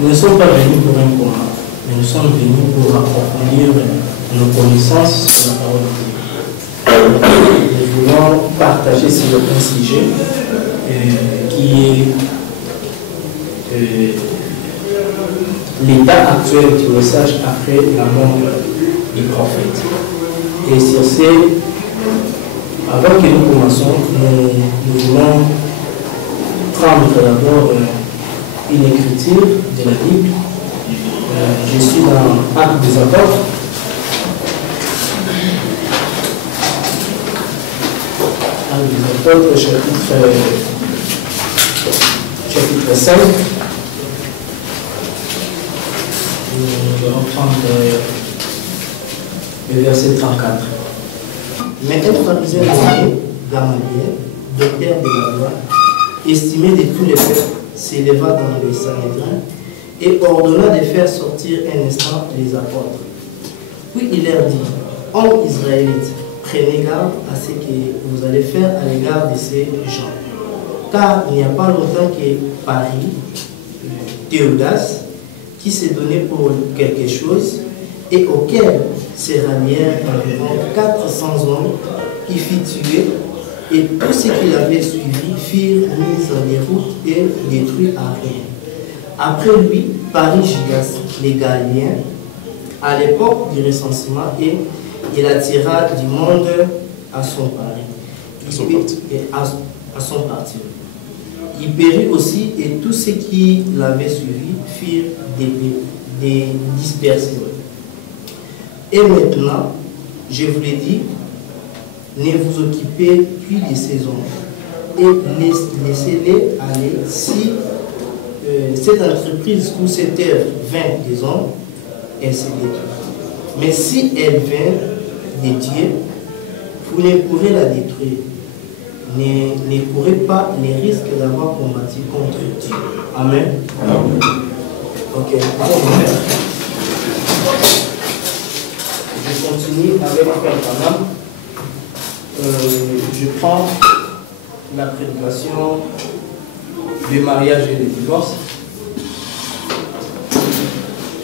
Nous ne sommes pas venus pour un combat, mais nous sommes venus pour approfondir nos connaissances sur la parole de Dieu. Nous voulons partager sur un sujet qui est l'état actuel du message après la mort du prophète. Et sur ce, avant que nous commençons, nous voulons prendre d'abord une écriture de la Bible. Je suis dans Actes des Apôtres. Actes des Apôtres, chapitre 5. Nous allons prendre le verset 34. Mais un pharisien nommé Gamaliel, docteur de la loi, estimé de tous les peuples, s'éleva dans le Sanhédrin et ordonna de faire sortir un instant les apôtres. Puis il leur dit: Hommes israélites, prenez garde à ce que vous allez faire à l'égard de ces gens. Car il n'y a pas longtemps que Paris, Théodas, qui s'est donné pour quelque chose et auquel se rallièrent environ 400 hommes, y fit tuer, et tous ceux qui l'avaient suivi furent mis en déroute et détruits à rien. Après lui, Paris Gigas, les Galiléens, à l'époque du recensement, et il attira du monde à son parti. Il périt aussi, et tous ceux qui l'avaient suivi furent dispersés. Et maintenant, je vous l'ai dit, ne vous occupez plus de ces hommes et laissez-les aller. Si cette entreprise ou cette œuvre vient des hommes, elle se détruit. Mais si elle vient de Dieu, vous ne pourrez la détruire. Ne courez pas les risques d'avoir combattu contre Dieu. Amen. Amen. Ok. Je continue avec Père Panam. Je prends la prédication du mariage et du divorce,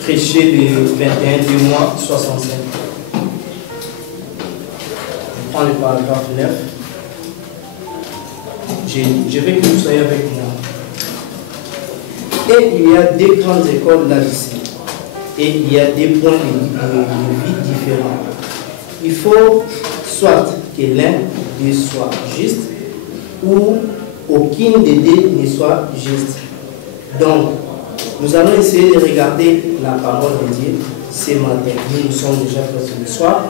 prêché le 21 du mois 65. Je prends le paragraphe 9. Je veux que vous soyez avec moi. Et il y a deux grandes écoles là-dessus. Et il y a des points de vie différents. Il faut soit que l'un d'eux soit juste ou aucune des deux ne soit juste. Donc, nous allons essayer de regarder la parole de Dieu ce matin. Nous sommes déjà presque le soir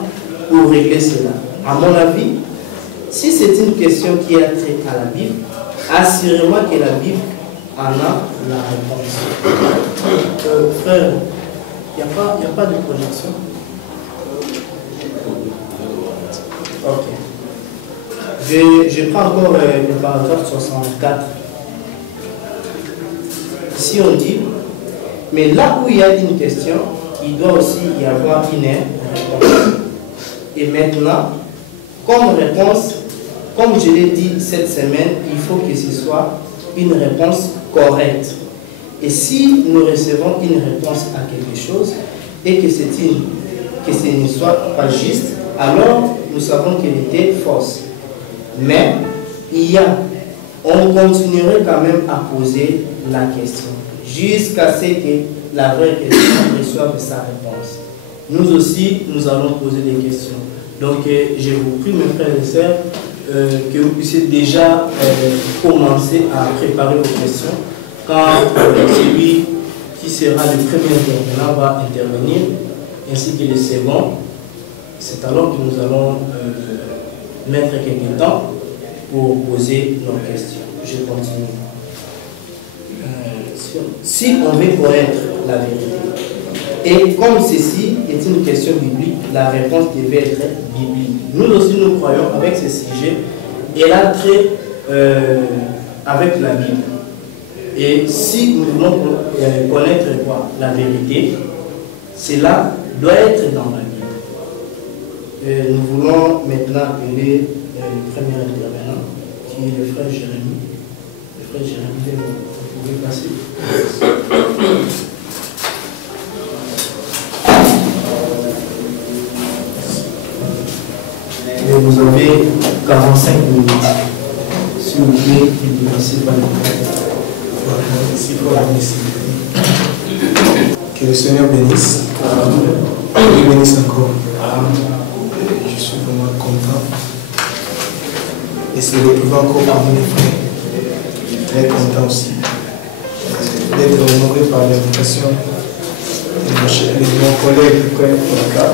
pour régler cela. À mon avis, si c'est une question qui a trait à la Bible, assurément que la Bible en a la réponse. Frère, il n'y a pas de projection. Ok. Je prends encore le paragraphe 64. Ici on dit, mais là où il y a une question, il doit aussi y avoir une réponse. Et maintenant, comme réponse, comme je l'ai dit cette semaine, il faut que ce soit une réponse correcte. Et si nous recevons une réponse à quelque chose et que ce ne soit pas juste, alors nous savons qu'elle était fausse. Mais on continuerait quand même à poser la question jusqu'à ce que la vraie question reçoive sa réponse. Nous aussi, nous allons poser des questions. Donc, je vous prie, mes frères et sœurs, que vous puissiez déjà commencer à préparer vos questions. Quand celui qui sera le premier intervenant va intervenir, ainsi que le second, c'est alors que nous allons mettre quelques temps pour poser nos questions. Je continue. Si on veut connaître la vérité, et comme ceci est une question biblique, la réponse devait être biblique. Nous aussi, nous croyons avec ce sujet, elle a trait avec la Bible. Et si nous voulons connaître quoi? La vérité, cela doit être dans la Bible. Nous voulons maintenant appeler le premier intervenant, qui est le frère Jérémie. Le frère Jérémie, pouvez passer. Et vous avez 45 minutes. S'il vous plaît, ne dépassez pas le temps. Que le Seigneur bénisse. Qu'il bénisse encore. Je suis vraiment content. Et c'est de pouvoir encore parmi les frères. Très content aussi d'être honoré par l'invitation de mon collègue, le frère Polaka.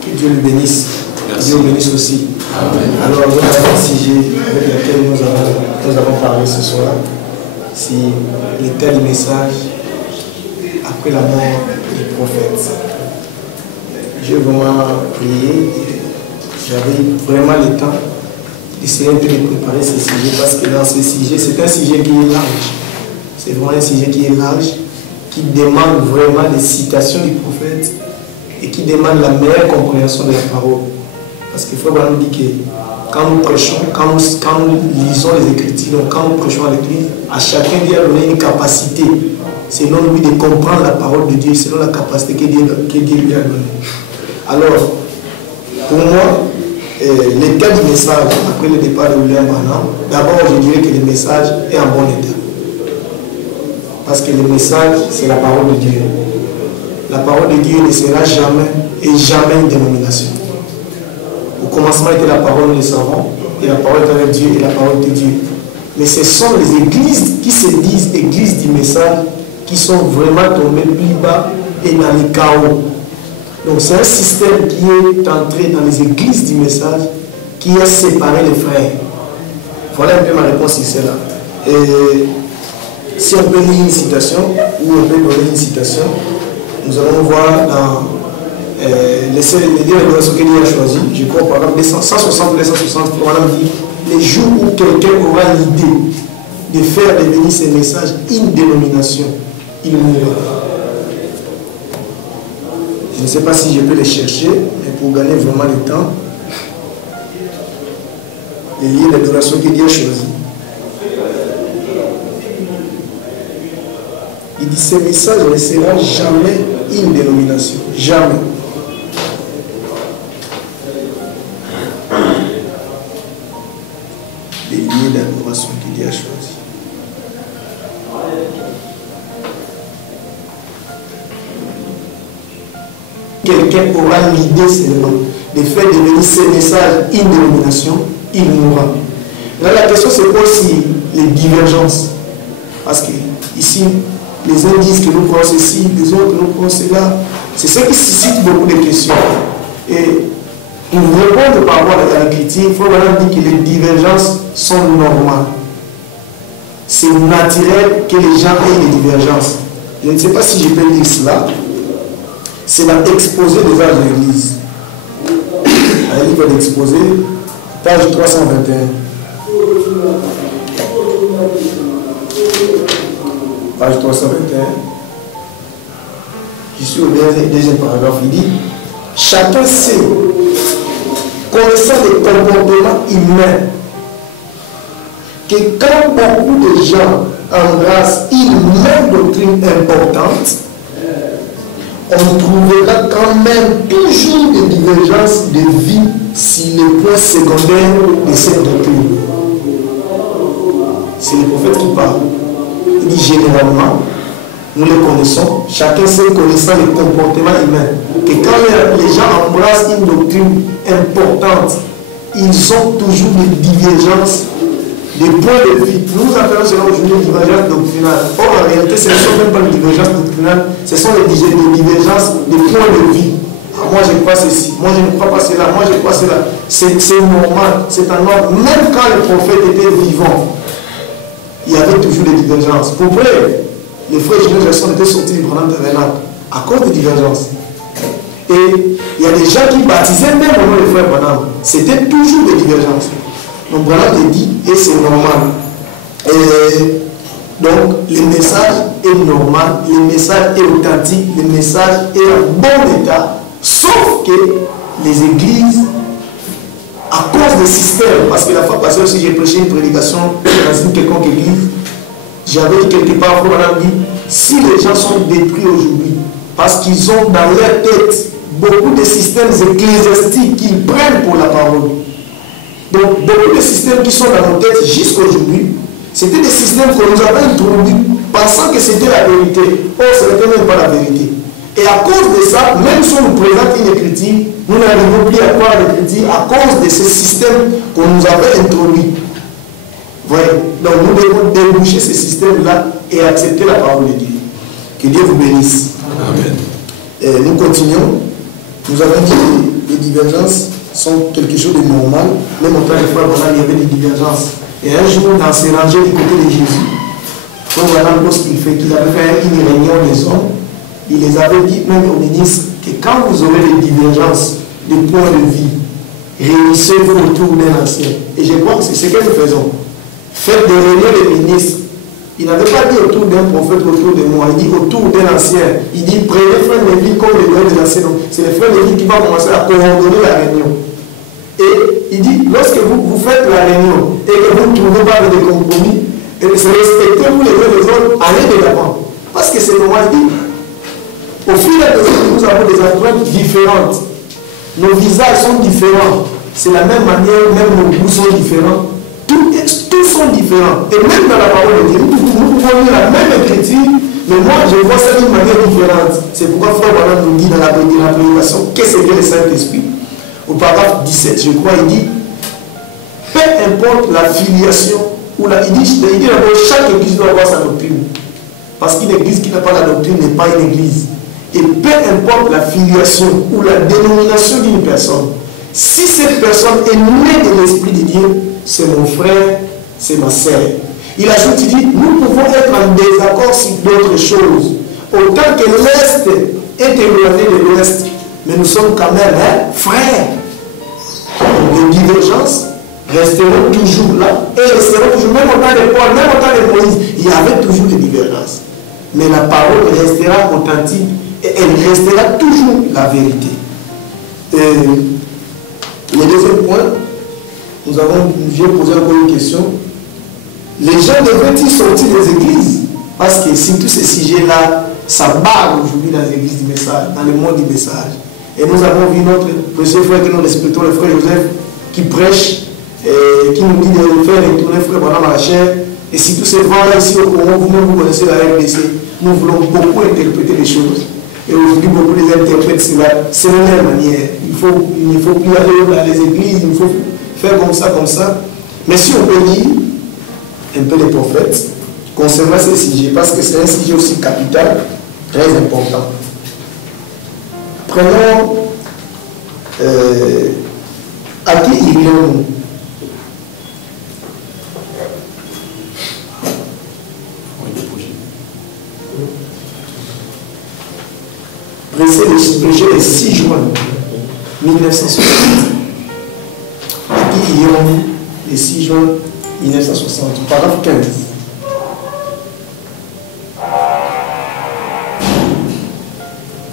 Que Dieu le bénisse. Que Dieu le bénisse aussi. Amen. Alors, nous avons un sujet avec lequel nous avons parlé ce soir. C'est l'état du message après la mort du prophète. J'ai vraiment prié. J'avais vraiment le temps d'essayer un peu de préparer ce sujet parce que dans ce sujet, c'est un sujet qui est large. C'est vraiment un sujet qui est large, qui demande vraiment des citations du prophète et qui demande la meilleure compréhension de la parole. Parce qu'il faut vraiment dire que quand nous prêchons, quand nous lisons les Écritures, donc quand nous prêchons à l'Église, à chacun Dieu a donné une capacité, selon lui, de comprendre la parole de Dieu, selon la capacité que Dieu lui a donnée. Alors, pour moi, l'état du message, après le départ de William Branham, d'abord je dirais que le message est en bon état. Parce que le message, c'est la parole de Dieu. La parole de Dieu ne sera jamais et jamais une dénomination. Au commencement était la parole, nous le savons, et la parole était avec Dieu et la parole de Dieu. Mais ce sont les églises qui se disent églises du message qui sont vraiment tombées plus bas et dans le chaos. Donc c'est un système qui est entré dans les églises du message qui a séparé les frères. Voilà un peu ma réponse sur cela. Et si on peut lire une citation, ou on peut donner une citation, nous allons voir dans les déclarations qu'il a choisi, je crois par exemple 160 ou 160, on dit les jours où quelqu'un aura l'idée de faire devenir ces messages une dénomination, il mourra. Je ne sais pas si je peux les chercher, mais pour gagner vraiment le temps, les liens d'adoration qu'il a choisi. Il dit ce message ne sera jamais une dénomination. Jamais. Les liens d'adoration qu'il a choisi. Quelqu'un aura l'idée seulement de faire devenir ce message une dénomination, il mourra. Là, la question c'est aussi les divergences. Parce que ici, les uns disent que nous croyons ceci, les autres nous croyons cela. C'est ce qui suscite beaucoup de questions. Et pour répondre par rapport à la critique, il faut vraiment dire que les divergences sont normales. C'est naturel que les gens aient des divergences. Je ne sais pas si je peux dire cela. C'est dans l'exposé des âges de l'Église. Un livre d'exposé, page 321. Page 321. Je suis au deuxième paragraphe. Il dit chacun sait, connaissant les comportements humains, que quand beaucoup de gens embrassent une même doctrine importante, on trouvera quand même toujours des divergences de vie sur les points secondaires de cette doctrine. C'est le prophète qui parle. Il dit généralement, nous les connaissons, chacun sait connaissant les comportements humains, que quand les gens embrassent une doctrine importante, ils ont toujours des divergences, des points de vie. Nous appelons cela aujourd'hui des divergences doctrinales. Or, en réalité, ce ne sont même pas les divergences doctrinales, ce sont les divergences des points de vie. Ah, moi, je crois ceci, moi, je ne crois pas cela, moi, je crois cela. C'est normal, c'est un ordre. Même quand le prophète était vivant, il y avait toujours des divergences. Pour vrai, les frères et les étaient sortis du Branham Tabernacle à cause des divergences. Et il y a des gens qui baptisaient même au nom des frères Branham. C'était toujours des divergences. Donc Branham le dit et c'est normal. Et donc le message est normal, le message est authentique, le message est en bon état, sauf que les églises, à cause des systèmes, parce que la fois passée aussi j'ai prêché une prédication dans une quelconque église, J'avais dit quelque part, on a dit, si les gens sont détruits aujourd'hui, parce qu'ils ont dans leur tête beaucoup de systèmes ecclésiastiques qu'ils prennent pour la parole. Donc, beaucoup de systèmes qui sont dans nos têtes jusqu'à aujourd'hui, c'était des systèmes que nous avons introduits pensant que c'était la vérité. Or, ce n'était même pas la vérité. Et à cause de ça, même si on nous présente une écriture, nous n'arrivons plus à croire l'écriture à cause de ces systèmes qu'on nous avait introduits. Voyez, donc nous devons déboucher ces systèmes-là et accepter la parole de Dieu. Que Dieu vous bénisse. Amen. Et nous continuons. Nous avons dit que les divergences sont quelque chose de normal. Même au temps des frères, il y avait des divergences. Et un jour, dans ces rangées du côté de Jésus, quand voilà, lorsqu'il avait fait une réunion des hommes, il les avait dit, même au ministre, que quand vous aurez des divergences de points de vue, réunissez-vous autour d'un ancien. Et je crois que c'est ce que nous faisons. Faites des réunions des ministres. Il n'avait pas dit autour d'un prophète, autour de moi. Il dit autour d'un ancien. Il dit prenez les frères Lévi comme les frères des anciens. C'est les frères Lévi qui vont commencer à coordonner la réunion. Et il dit, lorsque vous faites la réunion et que vous ne trouvez pas des compromis, respectez-vous les uns les autres, allez de l'avant. Parce que c'est normal dit. Au fil et à mesure, nous avons des empreintes différentes. Nos visages sont différents. C'est la même manière, même nos goûts sont différents. Tous sont différents. Et même dans la parole de Dieu, nous pouvons lire la même écriture, mais moi je vois ça d'une manière différente. C'est pourquoi Frère Branham nous dit dans la prédication, qu'est-ce que le Saint-Esprit? Au paragraphe 17, je crois, il dit, peu importe la filiation, ou il dit d'abord, chaque église doit avoir sa doctrine. Parce qu'une église qui n'a pas la doctrine n'est pas une église. Et peu importe la filiation ou la dénomination d'une personne, si cette personne est née de l'Esprit de Dieu, c'est mon frère, c'est ma sœur. Il ajoute, il dit, nous pouvons être en désaccord sur d'autres choses. Autant que l'Est est éloigné de l'Ouest, mais nous sommes quand même frères. Les divergences resteront toujours là et resteront toujours, même au temps de Paul, même au temps de Moïse, il y avait toujours des divergences. Mais la parole restera authentique et elle restera toujours la vérité. Le deuxième point, j'ai posé encore une question. Les gens devraient-ils sortir des églises? Parce que si tous ces sujets-là, ça barre aujourd'hui dans les églises du message, dans le monde du message. Et nous avons vu notre précieux frère que nous respectons, le frère Joseph, qui prêche, qui nous dit de faire retourner frère Branham à la chair. Et si tous ces vents-là ici au Congo, vous connaissez la RDC, nous voulons beaucoup interpréter les choses. Et aujourd'hui, beaucoup les interprètent cela. C'est la même manière. Il ne faut plus aller dans les églises, il faut faire comme ça, comme ça. Mais si on peut dire un peu les prophètes concernant ces sujets, parce que c'est un sujet aussi capital, très important. Prenons à qui irions-nous? Pressé le 6 juin 1960. À qui irions-nous le 6 juin 1960? Paragraphe 15.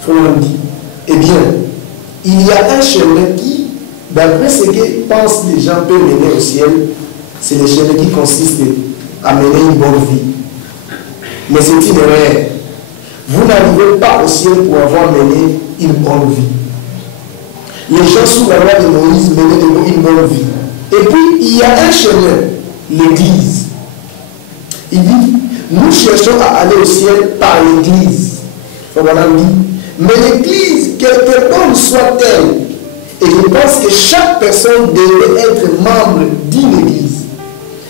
Frère dit, eh bien, il y a un chemin qui, d'après ce que pensent les gens, peut mener au ciel. C'est le chemin qui consiste à mener une bonne vie. Mais c'est une erreur. Vous n'arrivez pas au ciel pour avoir mené une bonne vie. Les gens sous la loi de Moïse menaient une bonne vie. Et puis, il y a un chemin, l'Église. Il dit, nous cherchons à aller au ciel par l'Église. Voilà, dit. Mais l'Église, quelque bonne soit-elle, et je pense que chaque personne devait être membre d'une Église.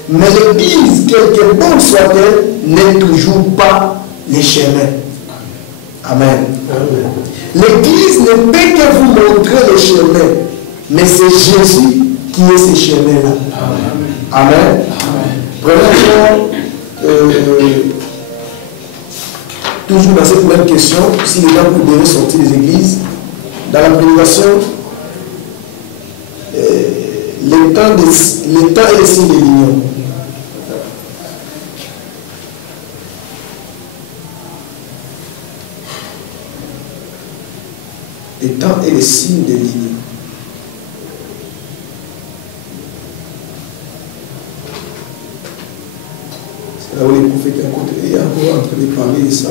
Mais l'Église, quelque bonne soit-elle, n'est toujours pas le chemin. Amen. L'Église ne peut que vous montrer le chemin, mais c'est Jésus qui est ce chemin-là. Amen. Prenons toujours dans cette même question, si les gens pouvaient sortir des églises, dans la prédication, les temps et les signes de l'union. Les temps et les signes de l'union. là où les prophètes étaient encore en train de parler de ça.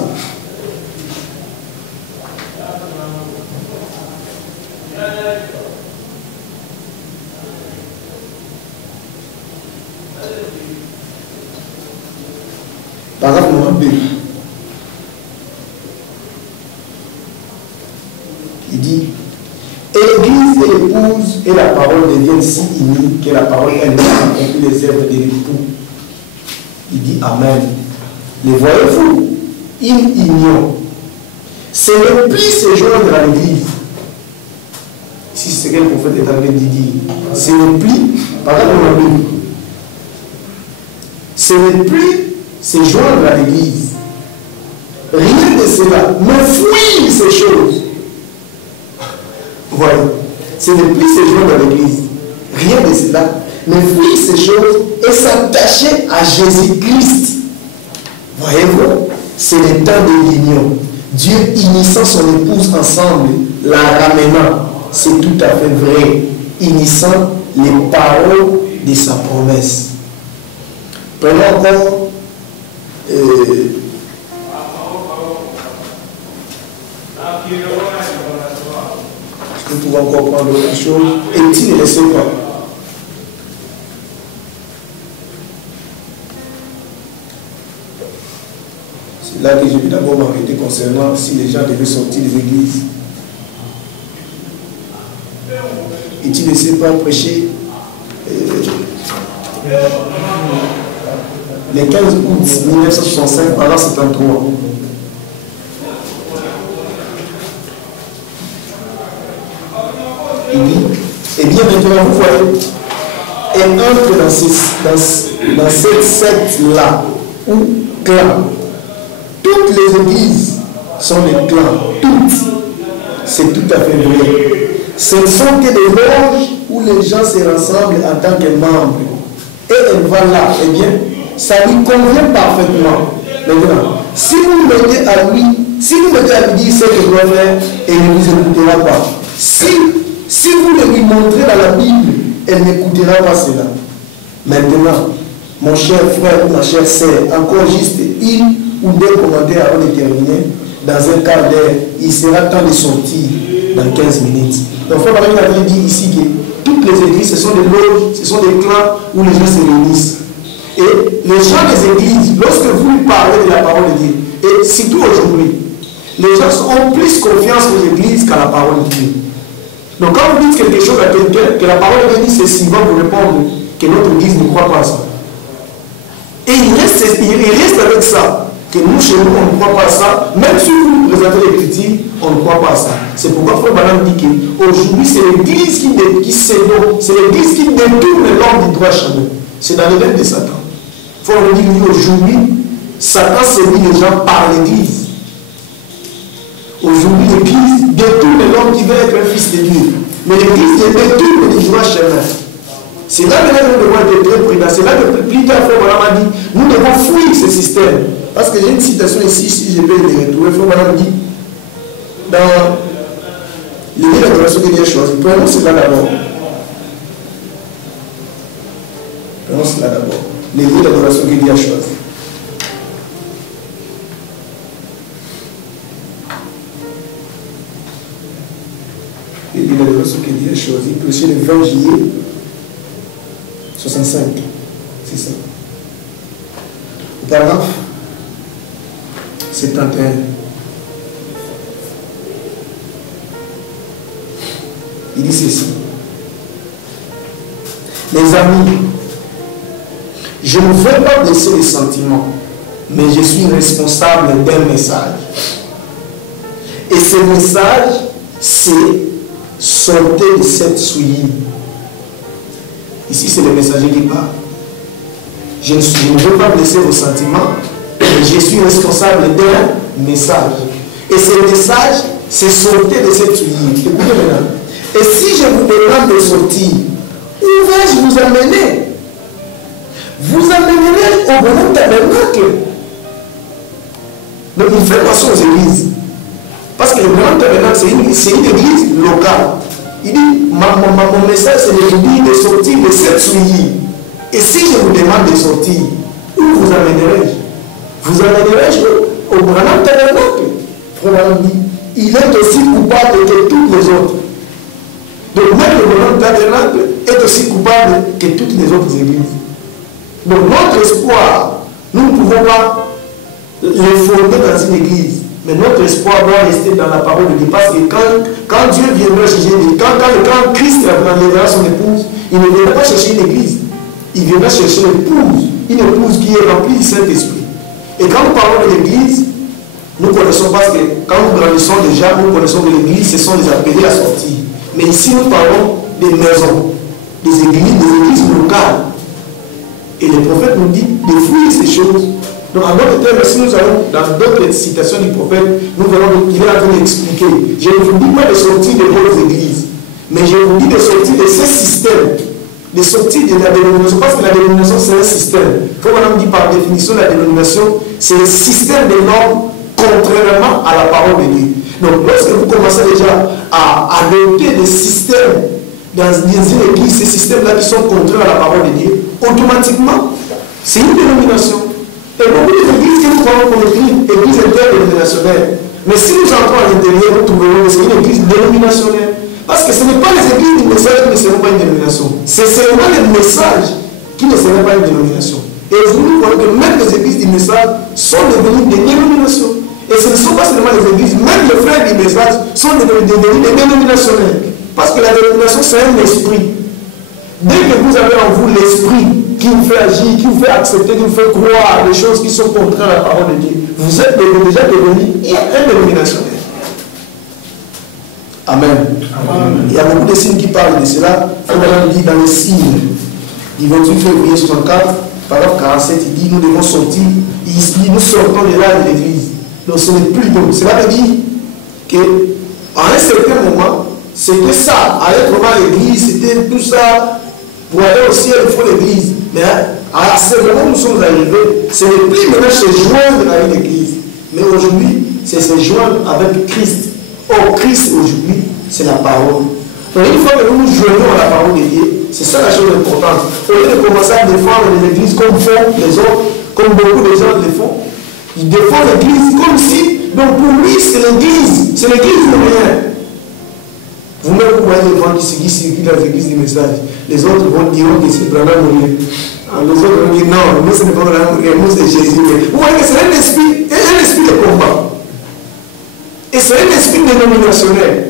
Paragraphe numéro 2. Il dit, et l'église et l'épouse et la parole deviennent si unies que la parole elle-même accomplit les œuvres de l'époux. Il dit Amen. Les voyez-vous, ils ignorent. C'est le plus se joindre à l'église. Si c'est ce que le prophète est en train de dire, c'est le plus, paragraphe numéro 2. C'est le plus se joindre à l'église. Rien de cela. Mais fuir ces choses. Voilà. C'est ne plus se joindre à l'église. Rien de cela. Mais fuir ces choses et s'attacher à Jésus-Christ. Voyez-vous, c'est le temps de l'union. Dieu unissant son épouse ensemble, la ramenant. C'est tout à fait vrai. Unissant les paroles de sa promesse. Prenons encore nous pouvons encore prendre autre chose. Est-il ne le sait pas? C'est là que je vais d'abord m'arrêter concernant si les gens devaient sortir des églises. Est-il ne sait pas prêcher le 15 août 1965 par l'an 73. Il dit, et bien maintenant vous voyez, et entre dans cette secte-là, ou clan, toutes les églises sont des clans, toutes, c'est tout à fait vrai. Ce ne sont que des loges où les gens se rassemblent en tant que membres. Et elle va là, eh bien, ça lui convient parfaitement. Maintenant, si vous mettez à lui, dire ce que doit faire, elle ne vous écoutera pas. Si vous le lui montrez dans la Bible, elle n'écoutera pas cela. Maintenant, mon cher frère ou ma chère sœur, encore juste une ou deux commentaires avant de terminer. Dans un quart d'heure, il sera temps de sortir dans 15 minutes. Donc, Frère Marie avait dit ici que toutes les églises, ce sont des loges, ce sont des clans où les gens se réunissent. Et les gens des églises, lorsque vous lui parlez de la parole de Dieu, et surtout aujourd'hui, les gens ont plus confiance aux églises qu'à la parole de Dieu. Donc quand vous dites quelque chose à quelqu'un, que la parole de Dieu dit ceci, va vous répondre que notre église ne croit pas à ça. Et il reste avec ça, que nous chez nous on ne croit pas à ça, même si vous présentez les critiques, on ne croit pas à ça. C'est pourquoi Frère Branham dit qu'aujourd'hui c'est l'église qui s'éloigne, c'est l'église qui détourne l'homme du droit chemin. C'est dans le règne de Satan. Il faut le dire aujourd'hui, Satan séduit les gens par l'église. Aujourd'hui, l'église détourne l'homme qui veut être un fils de Dieu. Mais l'église détourne du droit chemin. C'est là que nous devons être très prudents. C'est là que plus tard, Frère Branham a dit, nous devons fuir ce système. Parce que j'ai une citation ici, si je peux les retrouver, Frère Branham dit, dans l'église d'adoration que Dieu a choisi, prenons cela d'abord. Prenons cela d'abord. L'église d'adoration que Dieu a choisi. L'église d'adoration que Dieu a choisi, prêché le 20 juillet 65. C'est ça. Au paragraphe 71. Il dit ceci. Les amis, je ne veux pas blesser les sentiments, mais je suis responsable d'un message. Et ce message, c'est sortez de cette souillie. Ici, c'est le messager qui parle. Je ne veux pas blesser vos sentiments, mais je suis responsable d'un message. Et ce message, c'est sortir de cette souillie. Écoutez maintenant. Et si je vous demande de sortir, où vais-je vous amener? Vous amènerez au bon tabernacle. Donc il fait attention aux églises. Parce que le grand tabernacle, c'est une église locale. Il dit, mon message, c'est de vous dire de sortir de cette souillie. Et si je vous demande de sortir, où où vous amènerai-je? Vous amènerai-je au Branham Tabernacle? Frère Branham dit, il est aussi coupable que toutes les autres. Donc même le Branham Tabernacle est aussi coupable que toutes les autres églises. Donc notre espoir, nous ne pouvons pas les fonder dans une église. Mais notre espoir doit rester dans la parole de Dieu. Parce que quand Dieu viendra chercher, quand Christ enlèvera son épouse, il ne viendra pas chercher une église. Il viendra chercher une épouse qui est remplie du Saint-Esprit. Et quand nous parlons de l'église, nous connaissons parce que quand nous grandissons déjà, nous connaissons que l'église, ce sont les appelés à sortir. Mais ici, nous parlons des maisons, des églises locales. Et le prophète nous dit de fuir ces choses. Donc, en d'autres termes, si nous allons dans d'autres citations du prophète, nous verrons qu'il est en train d'expliquer. Je ne vous dis pas de sortir de vos églises, mais je vous dis de sortir de ces systèmes, de sortir de la dénomination, parce que la dénomination, c'est un système. Comme on dit par définition, la dénomination, c'est un système de normes contrairement à la parole de Dieu. Donc, lorsque vous commencez déjà à adopter des systèmes dans une église, ces systèmes-là qui sont contraires à la parole de Dieu, automatiquement, c'est une dénomination. Et beaucoup d'églises que nous voyons comme églises interdénominationnelles. Mais si nous entrons à l'intérieur, nous trouverons que c'est une église dénominationnelle. Parce que ce n'est pas les églises du message qui ne seront pas une dénomination. C'est seulement les messages qui ne seront pas une dénomination. Et aujourd'hui, nous voyons que même les églises du message sont devenues des dénominations. Et ce ne sont pas seulement les églises, même les frères du message sont devenus des dénominationnels. Parce que la dénomination, c'est un esprit. Dès que vous avez en vous l'esprit qui vous fait agir, qui vous fait accepter, qui vous fait croire des choses qui sont contraires à la parole de Dieu, vous êtes déjà devenu un dénominationnel. Amen. Amen. Il y a beaucoup de signes qui parlent de cela. On dit dans les signes du 28 février 64, paragraphe 47, il dit nous devons sortir. Il dit nous sortons de là de l'église. Donc ce n'est plus bon. Cela veut dire qu'à un certain moment, c'était ça. Aller trouver l'église, c'était tout ça. Pour aller au ciel, il faut l'église. Mais à ce moment où nous sommes arrivés, ce n'est plus maintenant se joindre à une église. Mais aujourd'hui, c'est se joindre avec Christ. Or, Christ aujourd'hui, c'est la parole. Donc, une fois que nous nous joignons à la parole de Dieu, c'est ça la chose importante. Au lieu de commencer à défendre les églises comme font les autres, comme beaucoup de gens le font, ils défendent l'église comme si, donc pour lui, c'est l'église ou rien. Vous-même, vous voyez les gens qui circulent dans les églises du message. Les autres vont dire que c'est Branham Mounier. Les autres vont dire non, nous ce n'est pas Branham Mounier, nous c'est Jésus. Vous voyez que c'est un esprit de combat. Et c'est un esprit dénominationnel.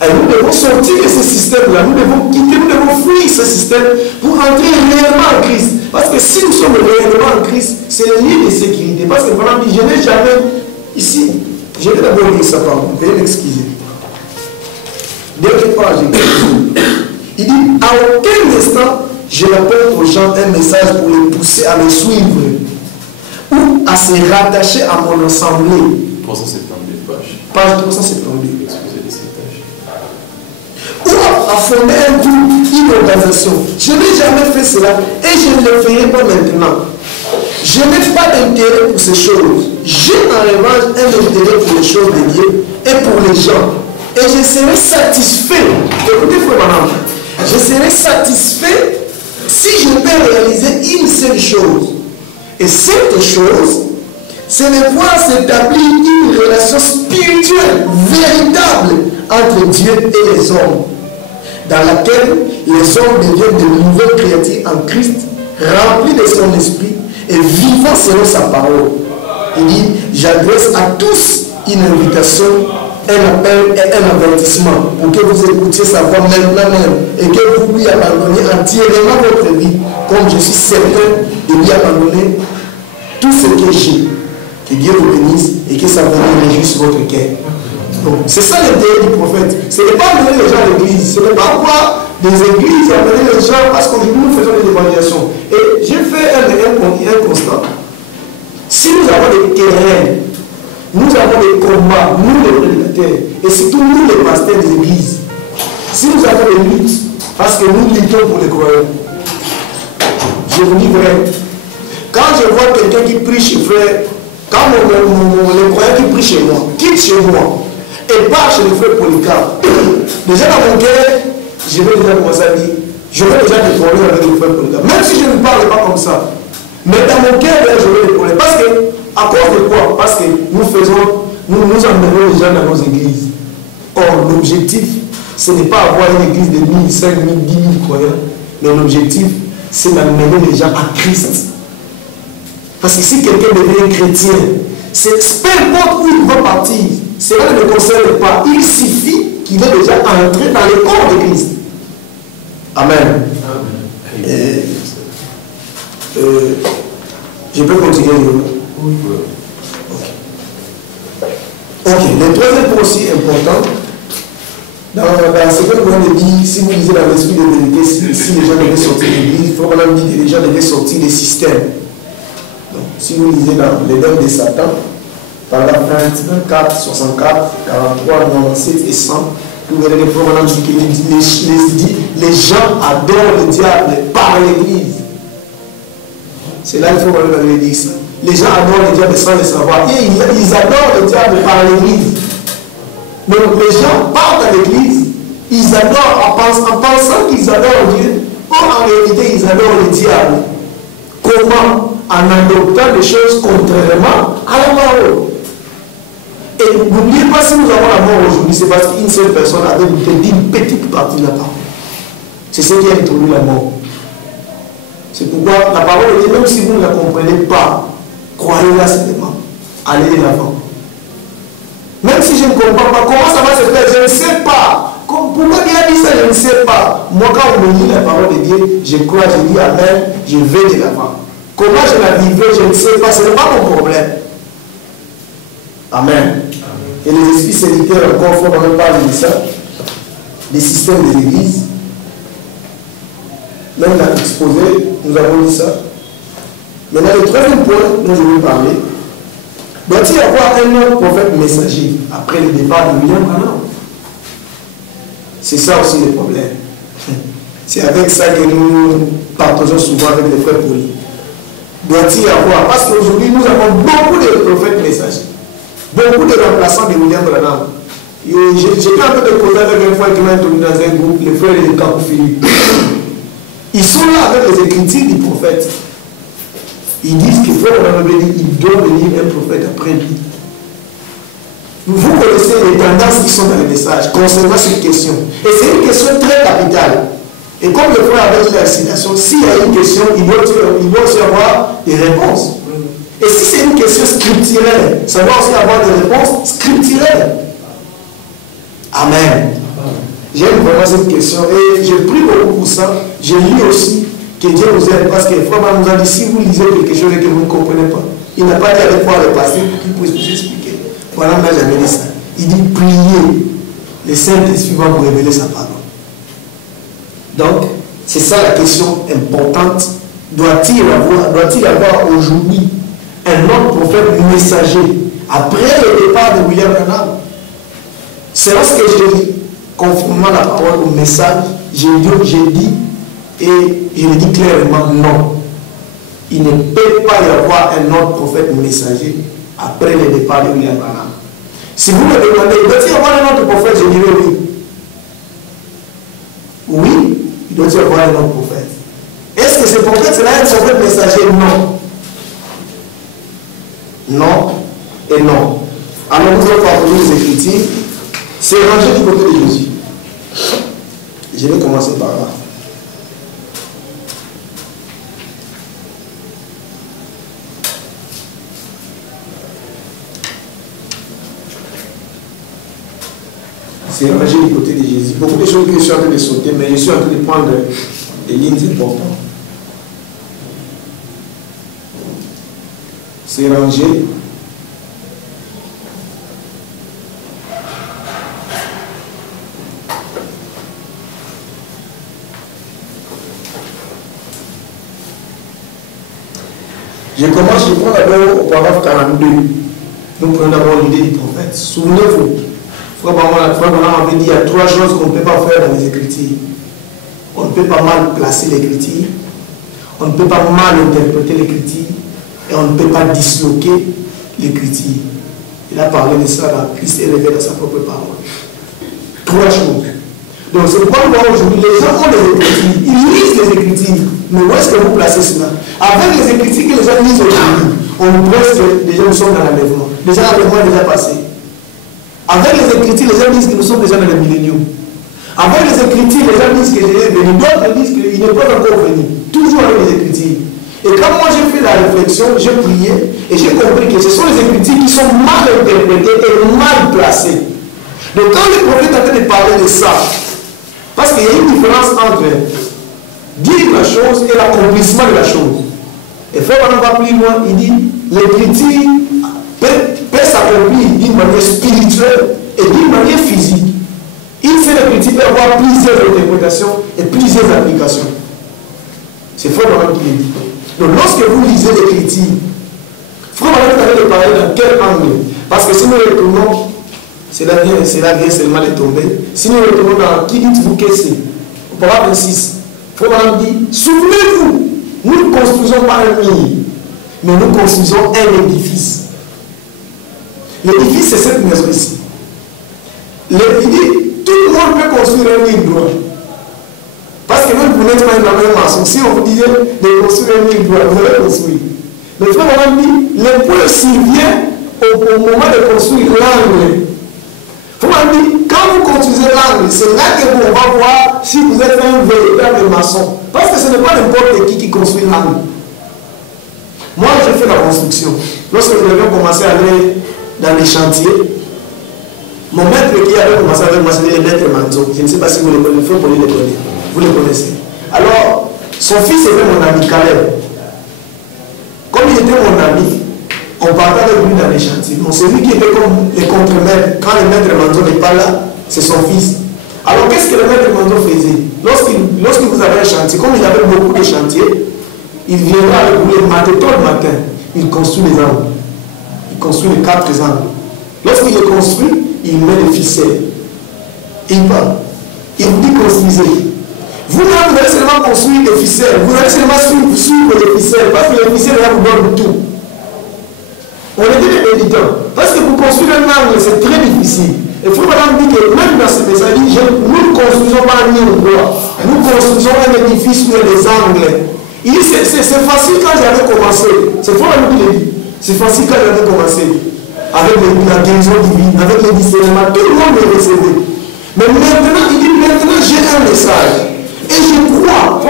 Et nous devons sortir de ce système-là, nous devons quitter, nous devons fuir ce système pour entrer réellement en Christ. Parce que si nous sommes réellement en Christ, c'est le lieu de sécurité. Parce que Branham dit, je n'ai jamais, ici, je vais d'abord lire ça, pardon, veuillez m'excuser. Dernière page, il dit, à aucun instant, je rapporte aux gens un message pour les pousser à me suivre ou à se rattacher à mon assemblée. 372 pages. Page 372. Excusez les citages. Ou à fonder un groupe, une organisation. Je n'ai jamais fait cela et je ne le ferai pas maintenant. Je n'ai pas d'intérêt pour ces choses. J'ai en revanche un intérêt pour les choses de Dieu et pour les gens. Et je serai satisfait. Écoutez, frère Branham, je serai satisfait si je peux réaliser une seule chose. Et cette chose, c'est de voir s'établir une relation spirituelle, véritable, entre Dieu et les hommes, dans laquelle les hommes deviennent de nouvelles créatures en Christ, remplis de son esprit et vivant selon sa parole. Il dit, j'adresse à tous une invitation, un appel et un avertissement pour que vous écoutiez sa voix maintenant même et que vous lui abandonniez entièrement votre vie, comme je suis certain de lui abandonner tout ce que j'ai. Que Dieu vous bénisse et que ça vous réjouisse votre cœur. C'est ça l'intérêt du prophète. Ce n'est pas amener les gens à l'église. Ce n'est pas voir des églises amener les gens parce qu'aujourd'hui nous faisons des évangélisations. Et j'ai fait un constat. Si nous avons des querelles, nous avons des combats, nous les prédicateurs, et surtout nous les pasteurs des églises, si nous avons des luttes, parce que nous luttons pour les croyants, je vous dis vrai, quand je vois quelqu'un qui prie chez frère, quand les croyants qui prient chez moi, quitte chez moi, et part chez le frère Polycarpe, déjà dans mon cœur, je vais déjà commencer à dire, je vais déjà des problèmes avec le frère Polycarpe, même si je ne parle pas comme ça. Mais dans mon cœur, j'aurai des problèmes. Parce que, à cause de quoi? Parce que nous emmenons les gens dans nos églises. Or, l'objectif, ce n'est pas avoir une église de 1000, 5000, 10 000 croyants. Mais l'objectif, c'est d'amener les gens à Christ. Parce que si quelqu'un devient chrétien, peu importe où il va partir, cela ne le concerne pas. Il suffit qu'il ait déjà entré dans le corps de Christ. Amen. Je peux continuer. Oui. Ok, le troisième point aussi important, dans ce que vous dit, si vous lisez dans l'esprit de vérité, si les gens devaient sortir de l'église, il faut qu'on dit que les gens devaient sortir des systèmes. Donc, si vous lisez dans les dogmes de Satan, paragraphe 24, 64, 43, 97 et 100, vous verrez les provenants qui dit les gens adorent le diable par l'église. C'est là qu'il faut qu'on avait dit ça. Les gens adorent le diable sans le savoir. Et ils adorent le diable par l'église. Donc les gens partent à l'église, ils adorent en pensant qu'ils adorent Dieu. Or en réalité, ils adorent le diable. Comment? En adoptant des choses contrairement à la parole. Et n'oubliez pas, si nous avons la mort aujourd'hui, c'est parce qu'une seule personne avait dit une petite partie de la parole. C'est ce qui a introduit la mort. C'est pourquoi la parole est, même si vous ne la comprenez pas, croyez-la simplement. Allez de l'avant. Même si je ne comprends pas comment ça va se faire, je ne sais pas. Pourquoi Dieu a dit ça, je ne sais pas. Moi, quand on me lit la parole de Dieu, je crois, je dis Amen, je vais de l'avant. Comment je la vivrai, je ne sais pas, ce n'est pas mon problème. Amen. Et les esprits sanitaires, encore, il faut quand même parler de ça. Des systèmes des églises. Même l'a exposé, nous avons dit ça. Maintenant, le troisième point dont je vais parler, doit-il y avoir un autre prophète messager après le départ de William Branham? C'est ça aussi le problème. C'est avec ça que nous partageons souvent avec les frères polis. Doit-il y avoir? Parce qu'aujourd'hui, nous avons beaucoup de prophètes messagers. Beaucoup de remplaçants de William Branham. J'étais en train de causer avec un frère qui m'a introduit dans un groupe, le frère de Campou Philippe. Ils sont là avec les écritures du prophète. Ils disent qu'il faut il doit venir un prophète après lui. Vous connaissez les tendances qui sont dans les messages concernant cette question. Et c'est une question très capitale. Et comme le frère avait dit la citation, s'il y a une question, il doit aussi avoir des réponses. Et si c'est une question scripturelle, ça doit aussi avoir des réponses scripturelles. Amen. J'aime vraiment cette question et je prie beaucoup pour ça. Je lis aussi que Dieu nous aide parce que vraiment nous a dit si vous lisez quelque chose et que vous ne comprenez pas, il n'a pas dit avec quoi le passer pour qu'il puisse vous expliquer. Voilà, n'a jamais dit ça. Il dit priez, le Saint-Esprit va vous révéler sa parole. Donc, c'est ça la question importante. Doit-il y avoir aujourd'hui un autre prophète messager après le départ de William Branham? C'est ce que je dis. Conformément à la parole au message, j'ai dit et je le dis clairement non. Il ne peut pas y avoir un autre prophète messager après le départ de William Branham. Si vous me demandez, doit-il y avoir un autre prophète, je dirais oui. Oui, il doit y avoir un autre prophète. Est-ce que ce prophète sera un prophète messager? Non. Non et non. Alors nous allons parcourir les Écritures. C'est rangé du côté de Jésus. Je vais commencer par là. C'est rangé du côté de Jésus. Beaucoup de choses que je suis en train de sauter, mais je suis en train de prendre des lignes importantes. C'est rangé. Je prends d'abord au paragraphe 42. Nous prenons d'abord l'idée du prophète. Souvenez-vous, Frère Branham avait dit il y a trois choses qu'on ne peut pas faire dans les Écritures. On ne peut pas mal placer l'Écriture, on ne peut pas mal interpréter l'Écriture, et on ne peut pas disloquer l'Écriture. Il a parlé de ça dans Christ élevé dans sa propre parole. Trois choses. Donc c'est pourquoi aujourd'hui les gens ont les Écritures, ils lisent les Écritures. Mais où est-ce que vous placez cela? Avec les Écritures que les gens lisent aujourd'hui, on presse déjà nous sommes dans l'enlèvement. Déjà l'enlèvement est déjà passé. Avec les Écritures, les gens disent que nous sommes déjà dans le millénium. Avec les Écritures, les gens disent que Jésus est venu. D'autres disent qu'il n'est pas encore venu. Toujours avec les Écritures. Et quand moi j'ai fait la réflexion, j'ai prié et j'ai compris que ce sont les Écritures qui sont mal interprétées et mal placées. Donc quand le prophète a fait de parler de ça, parce qu'il y a une différence entre dire la chose et l'accomplissement de la chose. Et frère, on va plus loin, il dit l'écriture peut s'accomplir d'une manière spirituelle et d'une manière physique. Une seule écriture peut avoir plusieurs interprétations et plusieurs applications. C'est frère Maman qui le dit. Donc lorsque vous lisez l'écriture, frère Maman vous allez le parler dans quel angle? Parce que si nous retournons, c'est la guerre seulement est tombée. Si nous retournons dans qui dites-vous que c'est? Au paragraphe 26. Frère Maman dit, souvenez-vous, nous ne construisons pas un mur, mais nous construisons un édifice. L'édifice, c'est cette maison ici. Il dit, tout le monde peut construire un mur droit. Parce que même vous n'êtes pas dans la même maçon. Si on vous disait de construire un mur droit, vous allez construire. Mais frère Maman dit, le point survient au moment de construire l'angle. Frère Maman dit, quand vous construisez l'angle, c'est là que on va voir si vous êtes un véritable maçon. Parce que ce n'est pas n'importe qui construit l'angle. Moi, j'ai fait la construction. Lorsque nous avions commencé à aller dans les chantiers, mon maître qui avait commencé avec moi, c'était le maître Manzo. Je ne sais pas si vous le connaissez, il faut les connaître. Vous le connaissez. Alors, son fils était mon ami Caleb. Comme il était mon ami, on partait avec lui dans les chantiers. Donc, celui qui était comme les contre-maîtres, quand le maître Manzo n'est pas là, c'est son fils. Alors, qu'est-ce que le maître Manzo faisait? Lorsque vous avez un chantier, comme il avait beaucoup de chantiers, il viendra avec vous le matin, tôt le matin, il construit les angles. Il construit les 4 angles. Lorsqu'il les construit, il met les ficelles. Il part. Il vous dit construisez. Vous-même, vous allez seulement construire des ficelles. Vous allez seulement suivre les ficelles. Parce que les ficelles, là, vous donnent tout. On est des méditants. Parce que pour construire un angle, c'est très difficile. Et il faut maintenant dire que même dans ce message, nous ne construisons pas un mur droit. Nous construisons un édifice où il y a des angles. Il dit c'est facile quand j'avais commencé. C'est fort à nous qui le dit. C'est facile quand j'avais commencé. Avec la guérison divine, avec les discernements, tout le monde est recevé. Mais maintenant, il dit maintenant j'ai un message. Et je crois que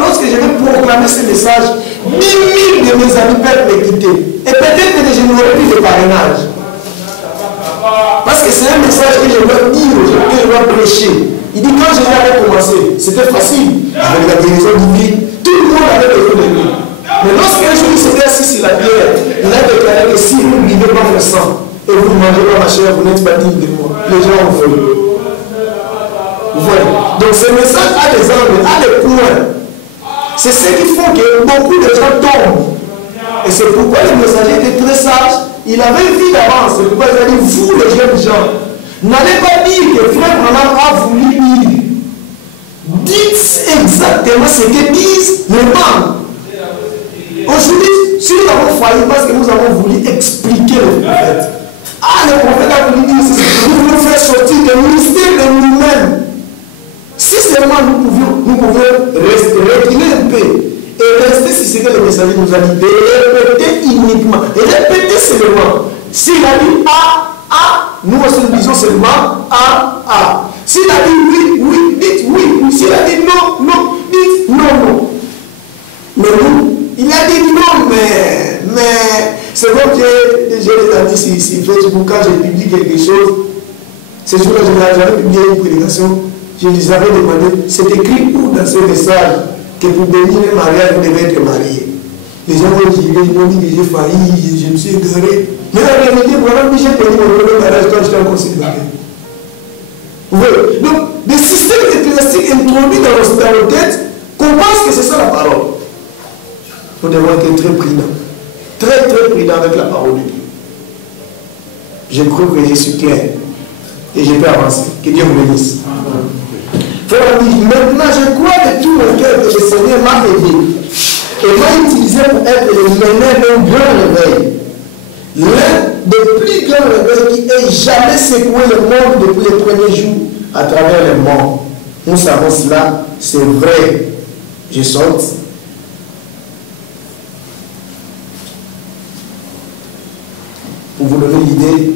lorsque je vais proclamer ce message, 10 000 de mes amis peuvent me quitter. Et peut-être que je n'aurai plus de parrainage. Parce que c'est un message que je dois dire, que je dois prêcher. Il dit quand j'avais commencé, c'était facile. Avec la guérison divine, tout le monde avait besoin de lui. Mais lorsqu'un jour il s'était assis sur la pierre, il a déclaré que si vous ne buvez pas mon sang et vous ne mangez pas ma chair, vous n'êtes pas digne de moi. Les gens ont volé. Vous voyez? Donc ce message a des angles, a des points. C'est ce qui font que beaucoup de gens tombent. Et c'est pourquoi le messager était très sage. Il avait une vie d'avance. C'est pourquoi il a dit, vous les jeunes gens, n'allez pas dire que frère Branham a voulu dire. Dites exactement ce que disent les membres. Aujourd'hui, si nous avons failli parce que nous avons voulu expliquer le prophète. Ah, le prophète a voulu dire ceci. Nous voulons faire sortir le mystère de nous-mêmes. Si seulement nous pouvions reculer un peu et rester sur ce que le messager nous a dit, de répéter uniquement, et répéter seulement. S'il a dit A, nous aussi nous disons seulement A. S'il a dit oui, dites oui. S'il a dit non, dites non. Mais nous, il a dit non, mais c'est comme je l'ai dit sur Facebook, quand j'ai publié quelque chose, ce jour-là, j'avais publié une prédication, je les avais demandé, c'est écrit où dans ce message que pour bénir un mariage, vous devez être marié. Les gens m'ont dit que j'ai failli, je me suis égaré. Mais la réalité, voilà, j'ai béni mon premier mariage quand j'étais encore célibataire. Vous voyez? Donc, des systèmes ecclésiastiques introduits dans nos têtes, qu'on pense que c'est ça la parole. Nous devons être très prudents. Très prudents avec la parole de Dieu. Je crois que je suis clair. Et je peux avancer. Que Dieu vous bénisse. Frère, maintenant je crois de tout mon cœur que le Seigneur m'a aidé et m'a utilisé pour être le meneur d'un grand réveil. L'un des plus grands réveils qui ait jamais secoué le monde depuis les premiers jours à travers les morts. Nous savons cela, c'est vrai. je sorte. Pour vous donner l'idée,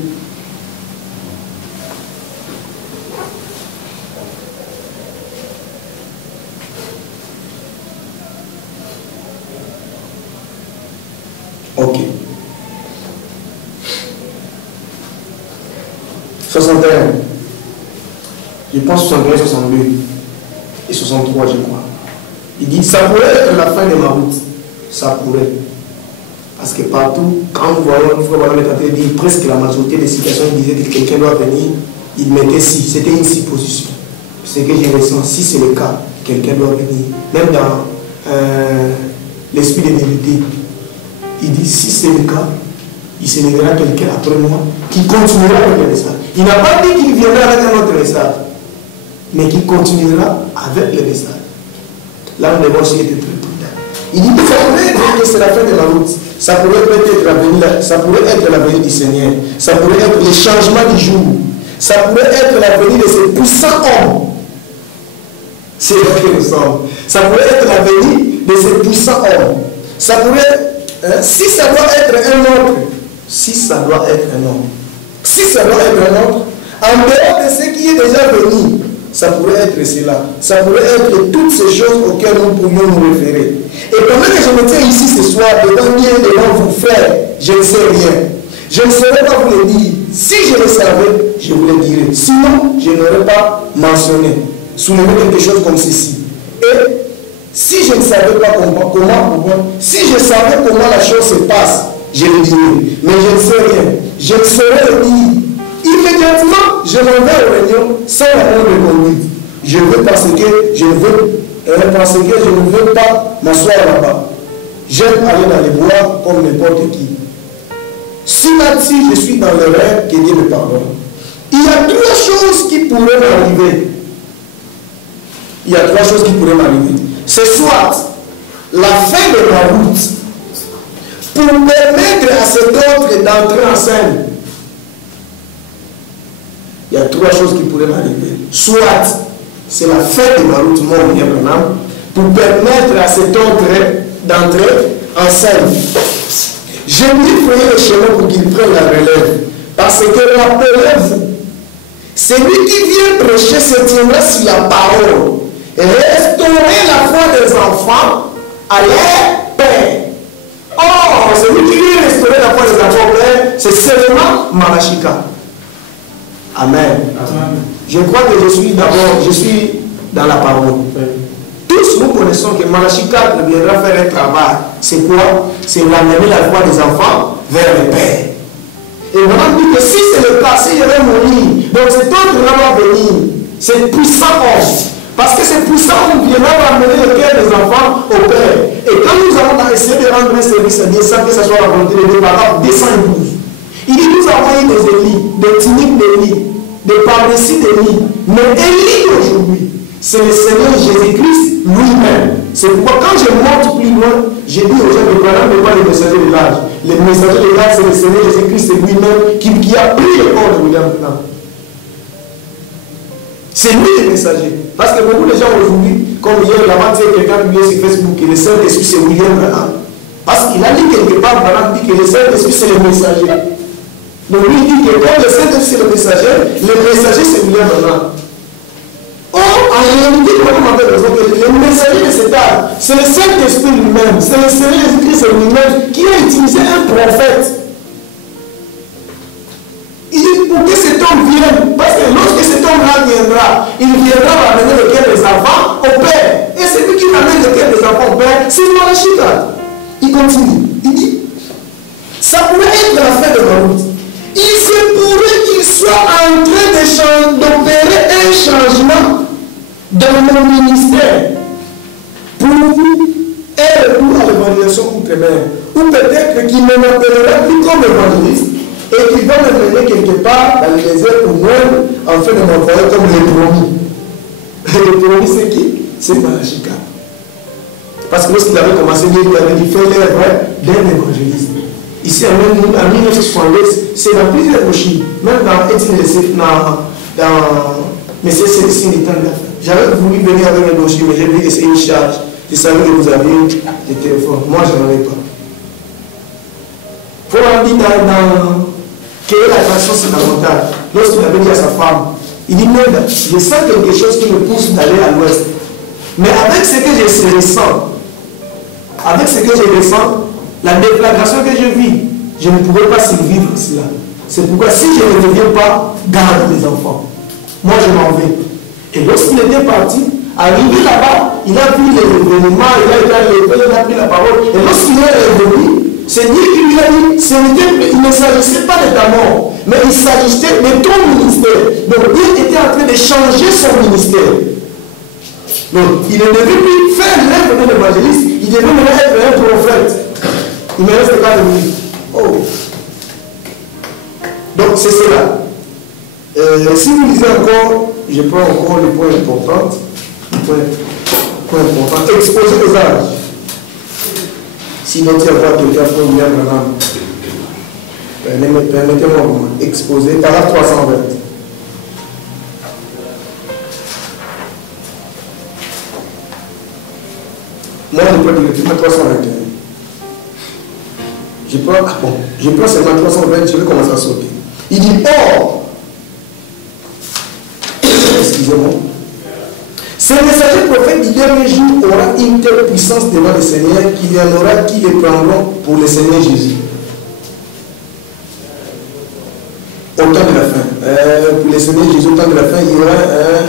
ok. 61. Je pense 61, 62 et 63, je crois. Il dit, ça pourrait être la fin de ma route. Ça pourrait. Parce que partout, quand nous voyons, il faut voir le dit presque la majorité des situations, il disait que quelqu'un doit venir, il mettait si. C'était une supposition. Ce que j'ai ressenti, si c'est le cas, quelqu'un doit venir. Même dans l'esprit de vérité, il dit, si c'est le cas, il se lèvera quelqu'un après moi qui continuera avec le message. Il n'a pas dit qu'il viendra avec un autre message, mais qui continuera avec le message. Là, on devons aussi être très prudent. Il dit, ça pourrait être que c'est la fin de la route. Ça pourrait être l'avenir, ça pourrait être l'avenir du Seigneur. Ça pourrait être le changement du jour. Ça pourrait être l'avenir de ces puissants hommes. C'est là que nous sommes. Ça pourrait être l'avenir de ces puissants hommes. Ça pourrait, si ça doit être un autre, si ça doit être un autre, si ça doit être un autre, en dehors de ce qui est déjà venu, ça pourrait être cela. Ça pourrait être toutes ces choses auxquelles nous pourrions nous référer. Et pendant que je me tiens ici ce soir, devant Dieu, devant vous, frères, je ne sais rien. Je ne saurais pas vous le dire. Si je le savais, je vous le dirais. Sinon, je n'aurais pas mentionné, soulevé quelque chose comme ceci. Et si je ne savais pas comment, si je savais comment la chose se passe, je le dirais. Mais je ne sais rien. Je ne saurais le dire. Immédiatement, je m'en vais aux réunions sans la honte de conduite. Je veux parce que je ne veux pas m'asseoir là-bas. J'aime aller dans les bois comme n'importe qui. Si là-dessus je suis dans le rêve, que Dieu me pardonne. Il y a trois choses qui pourraient m'arriver. Il y a trois choses qui pourraient m'arriver. C'est soit la fin de ma route pour permettre à cet autre d'entrer en scène. Il y a trois choses qui pourraient m'arriver. Soit c'est la fin de ma route, mon bien maintenant, pour permettre à cet autre d'entrer en scène. Je lui ferai le chemin pour qu'il prenne la relève. Parce que rappelez-vous, celui qui vient prêcher se tiendra sur la parole. Restaurer la foi des enfants à leur père. Or, celui qui vient restaurer la foi des enfants au père, c'est seulement Malachika. Amen. Amen. Je crois que je suis dans la parole. Tous nous connaissons que Malachika viendra faire un travail. C'est quoi? C'est ramener la foi des enfants vers le Père. Et on dit que si c'est le cas, si je vais mourir, donc cet autre-là va venir. C'est puissant homme. Parce que c'est puissant homme viendra ramener le cœur des enfants au Père. Et quand nous avons essayé de rendre un service à Dieu sans que ce soit la volonté de Dieu, par exemple, descend une bouse. Il dit, nous avons eu des Élis, des Tiniques d'Élie, des Parmésies d'Élie. Mais Élie d'aujourd'hui, c'est le Seigneur Jésus-Christ lui-même. C'est pourquoi quand je monte plus loin, j'ai dit aux gens de Branham de voir les messagers de l'âge. Les messagers de l'âge, c'est le Seigneur Jésus-Christ lui-même qui a pris le corps de William Branham. C'est lui le messager. Parce que beaucoup de gens aujourd'hui, comme hier, là-bas, quelqu'un publié sur Facebook que le Saint-Esprit c'est William Branham. Parce qu'il a dit quelque part, Branham dit que le Saint-Esprit c'est le messager. Donc lui il dit que quand le Saint-Esprit c'est le messager c'est William Branham. Or, en réalité, le messager de cet âge, c'est le Saint-Esprit lui-même, c'est le Seigneur Jésus-Christ lui-même qui a utilisé un prophète. Il dit pour que cet homme vienne, parce que lorsque cet homme-là viendra, il viendra ramener le cœur des enfants au Père. Et celui qui ramène le cœur des enfants au Père, c'est Malachika. Il continue. Il dit, ça pourrait être la fin de ma route. Il se pourrait qu'il soit en train d'opérer un changement dans mon ministère pour vous et pour à l'évangélisation outre-mer. Ou peut-être qu'il ne m'appellera plus comme évangéliste et qu'il va me mener quelque part dans le désert pour moi afin de m'envoyer comme les promis. Et les promis c'est qui? C'est Malachika. Parce que lorsqu'il avait commencé, il avait dit fais l'œuvre d'un évangéliste. Ici en 1972, c'est dans plusieurs rochers, même dans Étienne, mais c'est le temps de la fin. J'avais voulu venir avec un dossier, mais j'ai vu que c'est une charge. Je savais que vous aviez des téléphones. Moi, je n'en avais pas. Pour on dit dans quelle est l'attraction fondamentale. Lorsqu'il avait dit à sa femme, il dit, mais je sens quelque chose qui me pousse d'aller à l'ouest. Mais avec ce que je ressens, la déflagration que je vis, je ne pourrais pas survivre cela. C'est pourquoi si je ne deviens pas, garde mes enfants. Moi, je m'en vais. Et lorsqu'il était parti, arrivé là-bas, il a vu l'événement, il a pris la parole. Et lorsqu'il est revenu, c'est Dieu qui lui a dit, il ne s'agissait pas de ta mort, mais il s'agissait de ton ministère. Donc Dieu était en train de changer son ministère. Donc il ne devait plus faire l'œuvre de l'évangéliste, il devait maintenant être un prophète. Il me reste pas de minutes. Oh. Donc c'est cela. Si vous lisez encore, je prends encore les points importants. Exposer les âges. Sinon, tu vas voir quelqu'un pour William Branham. Permettez-moi exposer. Paragraphe 320. Moi, je prends directement 321. Je prends seulement 320, je vais commencer à sauter. Il dit, or, excusez-moi, ce messager prophète du dernier jour aura une telle puissance devant le Seigneur qu'il y en aura qui les prendront pour le Seigneur Jésus. Au temps de la fin. Pour le Seigneur Jésus, au temps de la fin, il y aura un...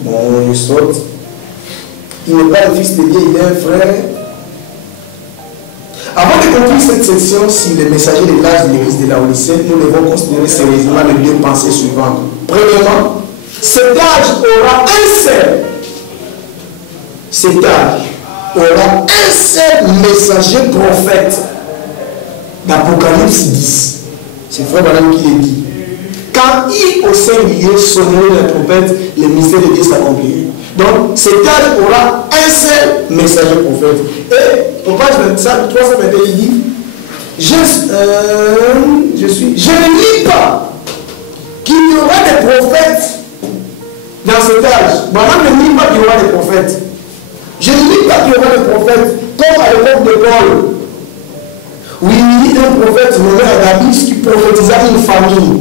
Bon, je saute. Il n'est pas le fils de Dieu, il est un frère. Avant de conclure cette section sur les messagers de l'âge de l'église de Laodicée, nous devons considérer sérieusement les deux pensées suivantes. Premièrement, cet âge aura un seul. Cet âge aura un seul messager prophète. D'Apocalypse 10. C'est frère Branham qui le dit. Quand il au singulier sonnerait la trompette, le mystère de Dieu s'accomplirait. Donc cet âge aura un seul messager prophète. Et au page 321, il dit, je ne lis pas qu'il y aura des prophètes dans cet âge. Branham ne dit pas qu'il y aura des prophètes. Je ne dis pas qu'il y aura des prophètes comme à l'époque de Paul. Oui, il dit un prophète nommé Agabus qui prophétisa une famille.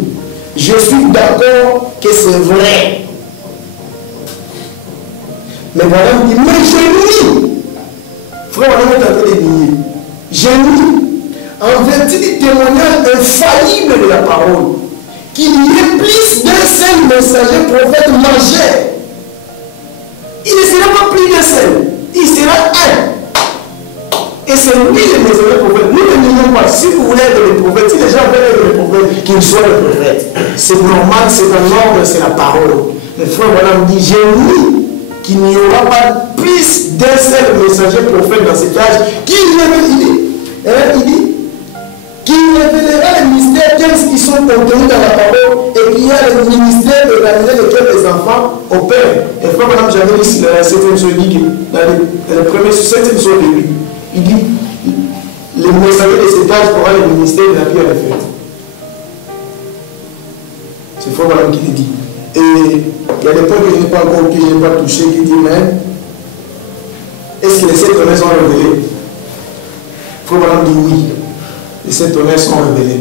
Je suis d'accord que c'est vrai. Mais Branham dit, mais je lis. Frère Branham est en train de nier. Je lis en vertu du témoignage infaillible de la parole, qu'il y ait plus d'un seul messager prophète majeur. Il ne sera pas plus d'un seul, il sera un. Et c'est lui le messager prophète. Nous ne disons pas, si vous voulez être le prophète, si les gens veulent être le prophète, qu'ils soient le prophète. C'est normal, c'est un ordre, c'est la parole. Le frère Branham dit, j'ai lu qu'il n'y aura pas plus d'un seul messager prophète dans cet âge qui révélera les mystères qui sont contenus dans la parole et qui a le ministère de l'année lequel les enfants opèrent. Et frère Branham, j'avais dit dans la 7e sur dans le premier 7e sur de lui, il dit le messager de cet âge aura le ministère de la pierre et fête. C'est frère Branham qui le dit. Et il y a des points que je n'ai pas encore, que je n'ai pas touché, qui dit même, est-ce que les 7 honneurs sont révélés? Frère Branham dit oui. Les 7 honneurs sont révélés.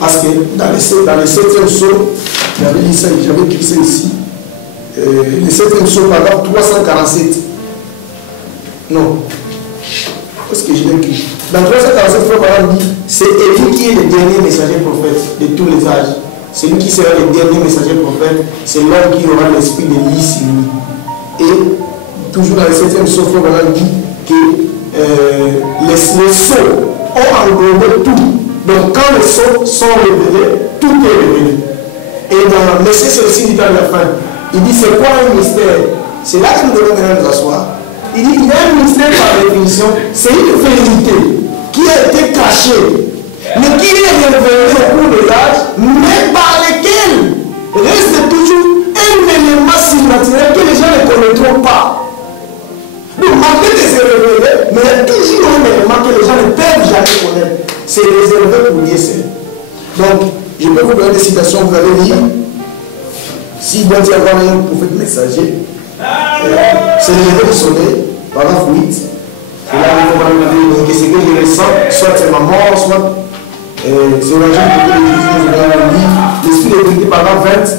Parce que dans les 7e sceau, j'avais dit ça, j'avais écrit ça ici. Les 7e sceau, paragraphe 347. Non. Qu'est-ce que je l'ai écrit? Dans 347, Frère Branham dit, c'est Élie qui est le dernier messager prophète de tous les âges. C'est lui qui sera le dernier messager prophète. C'est l'homme qui aura l'esprit de lui sur lui. Et toujours dans le 7e sceau, Frère Branham dit que les sceaux ont englobé tout. Donc quand les sceaux sont révélés, tout est révélé. Et dans Messieurs ceci dit dans la fin, il dit c'est quoi un mystère? C'est là que nous devons venir nous asseoir. Il dit il y a un mystère par définition, c'est une vérité qui a été cachée, mais qui est révélée au cours des âges, mais par lesquels reste toujours un élément surnaturel que les gens ne connaîtront pas. Donc malgré que c'est révélé, mais il y a toujours un élément que les gens ne peuvent jamais connaître. C'est réservé pour Dieu seul. Donc, je peux vous donner des citations, vous allez lire. S'il doit y avoir un prophète messager, c'est le réveil du soleil. paragraphe 8, c'est là où on va que ce que je ressens, soit c'est ma mort, soit c'est l'origine de l'Église, l'esprit de vérité, paragraphe 20,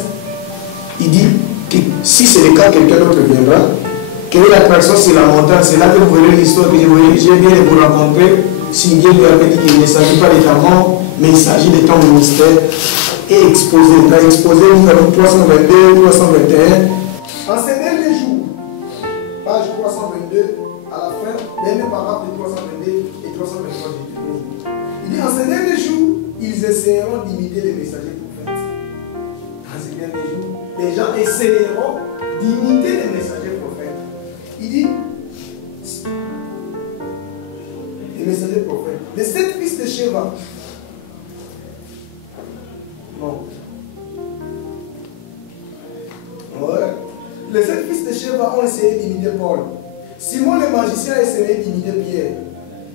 il dit que si c'est le cas, quelqu'un d'autre viendra. Quelle est l'attraction? C'est la montagne, c'est là que vous verrez l'histoire que j'ai bien vous rencontrer. Si Dieu vous avait dit qu'il ne s'agit pas de ta mort, mais il s'agit de ton ministère et exposé. Nous avons exposé, nous avons 322, 321. En ces derniers jours, page 322, à la fin, dernier paragraphe de 322 et 323. Il dit en ces derniers jours, ils essaieront d'imiter les messagers prophètes. En ces derniers jours, les gens essaieront d'imiter les messagers prophètes. Il dit les messagers prophètes. Les 7 fils de Sheva. Non. Ouais. Les 7 fils de Sheva ont essayé d'imiter Paul. Simon le magicien a essayé d'imiter Pierre.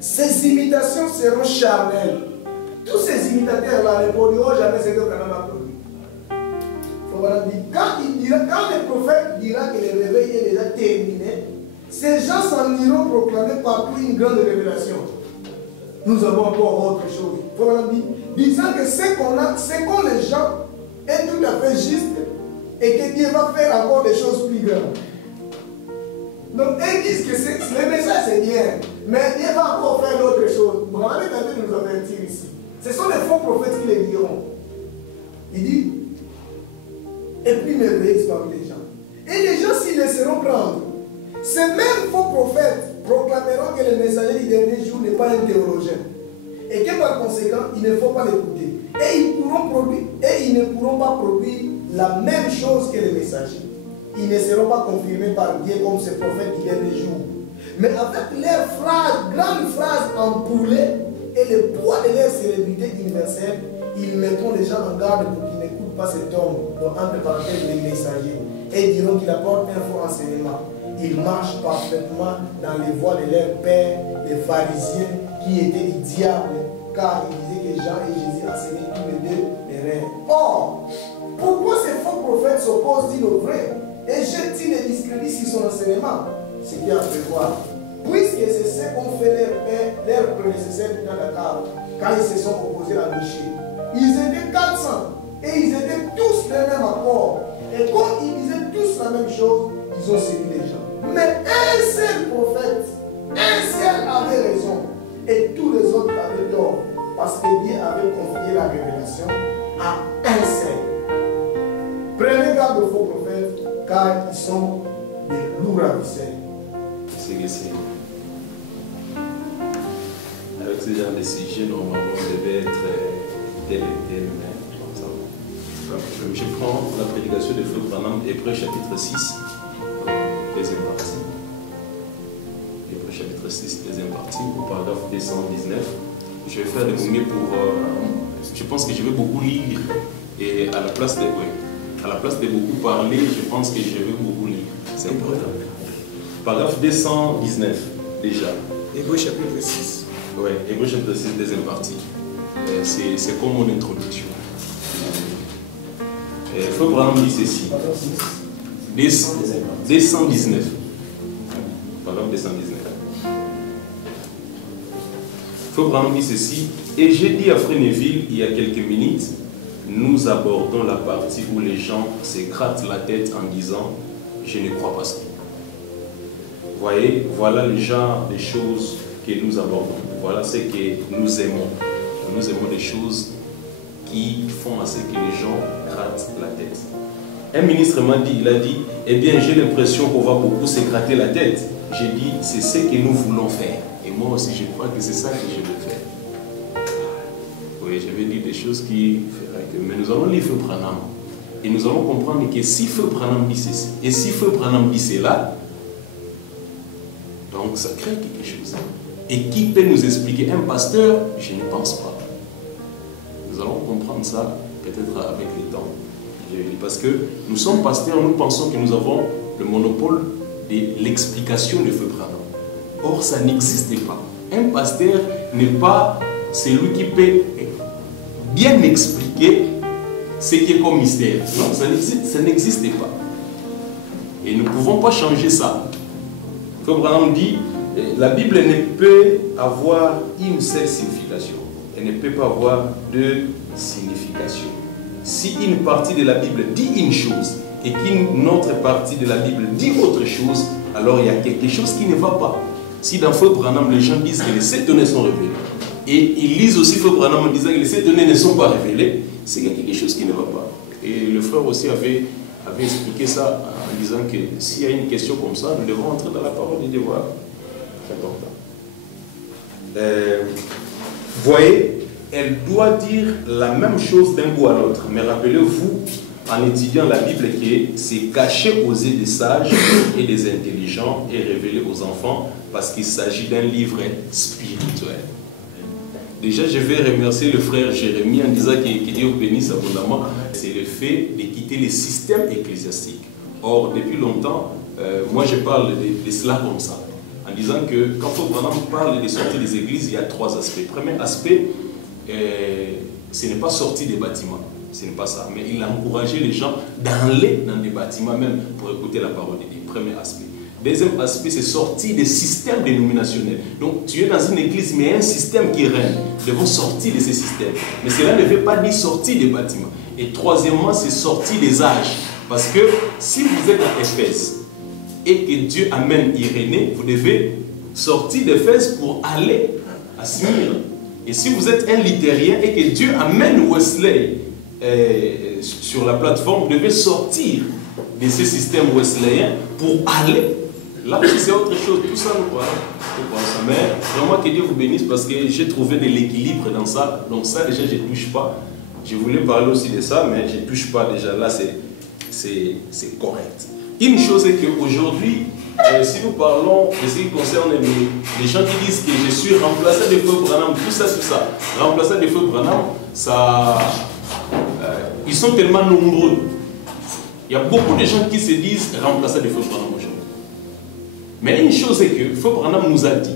Ces imitations seront charnelles. Tous ces imitateurs-là ne produiront jamais ce que Branham a produit. Quand le prophète dira que le réveil est déjà terminé, ces gens s'en iront proclamer partout une grande révélation. Nous avons encore autre chose. Disant que ce qu'on les gens est tout à fait juste et que Dieu va faire encore des choses plus grandes. Donc ils disent que le message c'est bien, mais Dieu va encore faire d'autres choses. Vous allez nous avertir ici. Ce sont les faux prophètes qui les diront. Il dit, et puis merveilleuse parmi les gens. Et les gens s'y laisseront prendre. Ces mêmes faux prophètes proclameront que le messager du dernier jour n'est pas un théologien. Et que par conséquent, il ne faut pas l'écouter. Et ils ne pourront pas produire la même chose que les messagers. Ils ne seront pas confirmés par Dieu comme ces prophètes du dernier jour. Mais avec leurs phrases, grandes phrases empoulées et le poids de leur célébrité universelle, ils mettront les gens en garde pour qu'ils n'écoutent pas cet homme, dont entre parenthèses les messagers, et diront qu'il apporte un faux enseignement. Ils marchent parfaitement dans les voies de leur père, les pharisiens, qui étaient des diables, car ils disaient que Jean et Jésus enseignaient tous les deux les rêves. Or, pourquoi ces faux prophètes s'opposent-ils au vrai et jettent-ils les discrédits sur son enseignement? C'est bien à prévoir. Puisque c'est ce qu'ont fait leurs prédécesseurs dans Dakar, quand ils se sont opposés à Miché. Ils étaient 400 et ils étaient tous le même accord. Et comme ils disaient tous la même chose, ils ont séduit les gens. Mais un seul prophète, un seul avait raison et tous les autres avaient tort. Parce que Dieu avait confié la révélation à un seul. Prenez garde aux faux prophètes, car ils sont des lourds ravisseurs. C'est que c'est. Avec ce genre de sujet, normalement, on devait être tel et tel, mais ça va. Je prends la prédication de Feu Branham, Hébreux chapitre 6, deuxième partie. Hébreux chapitre 6, deuxième partie, au paragraphe 219. Je vais faire le mieux pour. Je pense que je vais beaucoup lire, et à la place de beaucoup parler, je pense que je vais beaucoup lire. C'est important. Paragraphe 219, déjà. Hébreux chapitre 6. Oui, Hébreux chapitre 6, deuxième partie. C'est comme mon introduction. Feu Branham dit ceci. 219. Paragraphe 219. Feu Branham dit ceci. Et j'ai dit à Frénéville il y a quelques minutes, nous abordons la partie où les gens se grattent la tête en disant je ne crois pas ça. Vous voyez, voilà le genre de choses que nous abordons. Voilà ce que nous aimons. Nous aimons des choses qui font à ce que les gens grattent la tête. Un ministre m'a dit, il a dit, eh bien j'ai l'impression qu'on va beaucoup se gratter la tête. J'ai dit, c'est ce que nous voulons faire. Et moi aussi je crois que c'est ça que je veux faire. Oui, je vais dire des choses qui feraient que... Mais nous allons lire Feu Branham. Et nous allons comprendre que si Feu Branham dit ceci, et si Feu Branham dit cela, donc ça crée quelque chose. Et qui peut nous expliquer? Un pasteur? Je ne pense pas. Nous allons comprendre ça peut-être avec le temps. Parce que nous sommes pasteurs, nous pensons que nous avons le monopole de l'explication de Feu Branham. Or, ça n'existe pas. Un pasteur n'est pas celui qui peut bien expliquer ce qui est comme mystère. Non, ça n'existe pas. Et nous ne pouvons pas changer ça. Frère Branham dit, la Bible ne peut avoir une seule signification. Elle ne peut pas avoir deux significations. Si une partie de la Bible dit une chose et qu'une autre partie de la Bible dit autre chose, alors il y a quelque chose qui ne va pas. Si dans Frère Branham, les gens disent que les 7 données sont révélées, et ils lisent aussi Frère Branham en disant que les 7 données ne sont pas révélées, c'est qu'il y a quelque chose qui ne va pas. Et le frère aussi avait expliqué ça en disant que s'il y a une question comme ça, nous devons entrer dans la parole et devoir. C'est important. Voyez, elle doit dire la même chose d'un bout à l'autre. Mais rappelez-vous, en étudiant la Bible, que c'est caché aux yeux des sages et des intelligents et révélé aux enfants parce qu'il s'agit d'un livre spirituel. Déjà, je vais remercier le frère Jérémie en disant que Dieu bénisse abondamment. C'est le fait de quitter les systèmes ecclésiastiques. Or, depuis longtemps, moi je parle de cela comme ça. En disant que quand Frère Branham parle de sortie des églises, il y a 3 aspects. Premier aspect, ce n'est pas sortir des bâtiments. Ce n'est pas ça. Mais il a encouragé les gens d'aller dans des bâtiments même pour écouter la parole de Dieu. Premier aspect. Deuxième aspect, c'est sortir des systèmes dénominationnels. Donc, tu es dans une église, mais il y a un système qui règne. Nous devons sortir de ces systèmes. Mais cela ne veut pas dire sortir des bâtiments. Et troisièmement, c'est sortir des âges. Parce que si vous êtes à Éphèse et que Dieu amène Irénée, vous devez sortir d'Éphèse pour aller à Smyrne. Et si vous êtes un littérien et que Dieu amène Wesley sur la plateforme, vous devez sortir de ces systèmes wesleyiens pour aller. Là aussi, c'est autre chose. Tout ça, nous croyons. Mais vraiment que Dieu vous bénisse parce que j'ai trouvé de l'équilibre dans ça. Donc ça, déjà, je ne touche pas. Je voulais parler aussi de ça, mais je ne touche pas déjà. Là, c'est correct. Une chose est qu'aujourd'hui, si nous parlons de ce qui concerne les gens qui disent que je suis remplaçant de Frère Branham, tout ça, remplaçant de Frère Branham, ça, ils sont tellement nombreux. Il y a beaucoup de gens qui se disent remplaçant de Frère Branham aujourd'hui. Mais une chose est que Frère Branham nous a dit,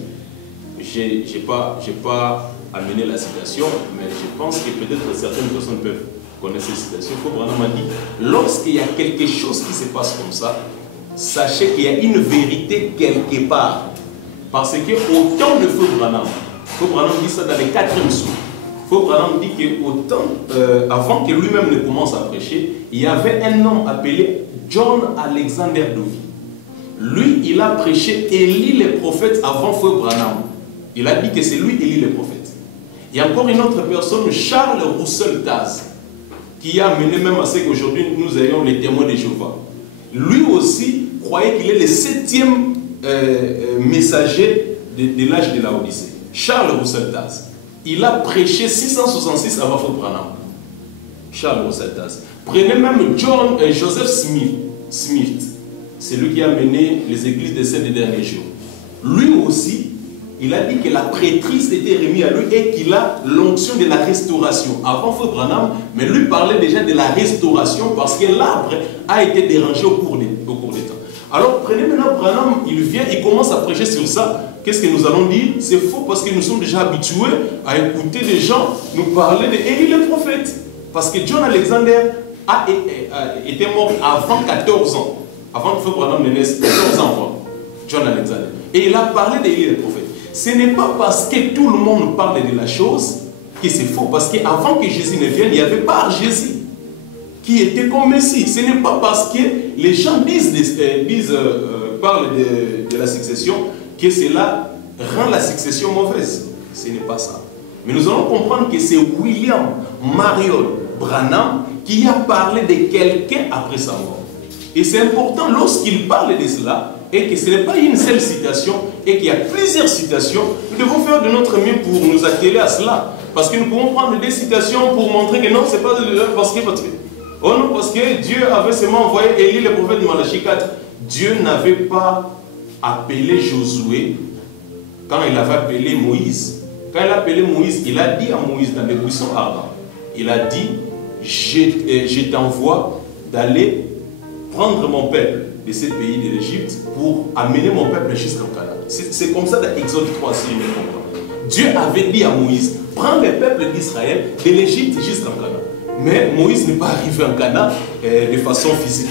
je n'ai pas amené la citation, mais je pense que peut-être certaines personnes peuvent connaître cette citation. Frère Branham a dit, lorsqu'il y a quelque chose qui se passe comme ça, sachez qu'il y a une vérité quelque part. Parce qu'au temps de Frère Branham dit ça dans les 4e sous. Frère Branham dit qu'autant, avant que lui-même ne commence à prêcher, il y avait un homme appelé John Alexander Dowie. Lui, il a prêché Élie le prophète avant Frère Branham. Il a dit que c'est lui Élie le prophète. Il y a encore une autre personne, Charles Russell Taz, qui a mené même à ce qu'aujourd'hui nous ayons les témoins de Jéhovah. Lui aussi croyait qu'il est le 7e messager de l'âge de la Odyssée. Charles Russell Taz. Il a prêché 666 avant Frère Branham. Charles Russell Taz. Prenez même Joseph Smith. C'est lui qui a mené les églises de ces derniers jours. Lui aussi, il a dit que la prêtrise était remise à lui et qu'il a l'onction de la restauration. Avant Frère Branham, mais lui parlait déjà de la restauration parce que l'arbre a été dérangé au cours des temps. Alors prenez maintenant Branham, il vient, il commence à prêcher sur ça. Qu'est-ce que nous allons dire? C'est faux parce que nous sommes déjà habitués à écouter des gens nous parler d'Élie le prophète. Parce que John Alexander était mort avant 14 ans. Avant que Frère Branham ne naisse, 14 ans avant, John Alexander. Et il a parlé d'Élie le prophète. Ce n'est pas parce que tout le monde parle de la chose que c'est faux. Parce qu'avant que Jésus ne vienne, il n'y avait pas Jésus qui était comme Messie. Ce n'est pas parce que les gens parlent de la succession que cela rend la succession mauvaise. Ce n'est pas ça. Mais nous allons comprendre que c'est William Marion Branham qui a parlé de quelqu'un après sa mort. Et c'est important lorsqu'il parle de cela, et que ce n'est pas une seule citation, et qu'il y a plusieurs citations, nous devons faire de notre mieux pour nous atteler à cela. Parce que nous pouvons prendre des citations pour montrer que non, ce n'est pas parce que... Oh non, parce que Dieu avait seulement envoyé Élie, le prophète de Malachie 4. Dieu n'avait pas appelé Josué quand il avait appelé Moïse. Quand il a appelé Moïse, il a dit à Moïse dans les buissons ardents, il a dit, je t'envoie d'aller prendre mon peuple de ce pays de l'Égypte pour amener mon peuple jusqu'en Canaan. C'est comme ça dans Exode 3, si je me comprends. Dieu avait dit à Moïse, prends le peuple d'Israël de l'Égypte jusqu'en Canaan. Mais Moïse n'est pas arrivé en Canaan de façon physique.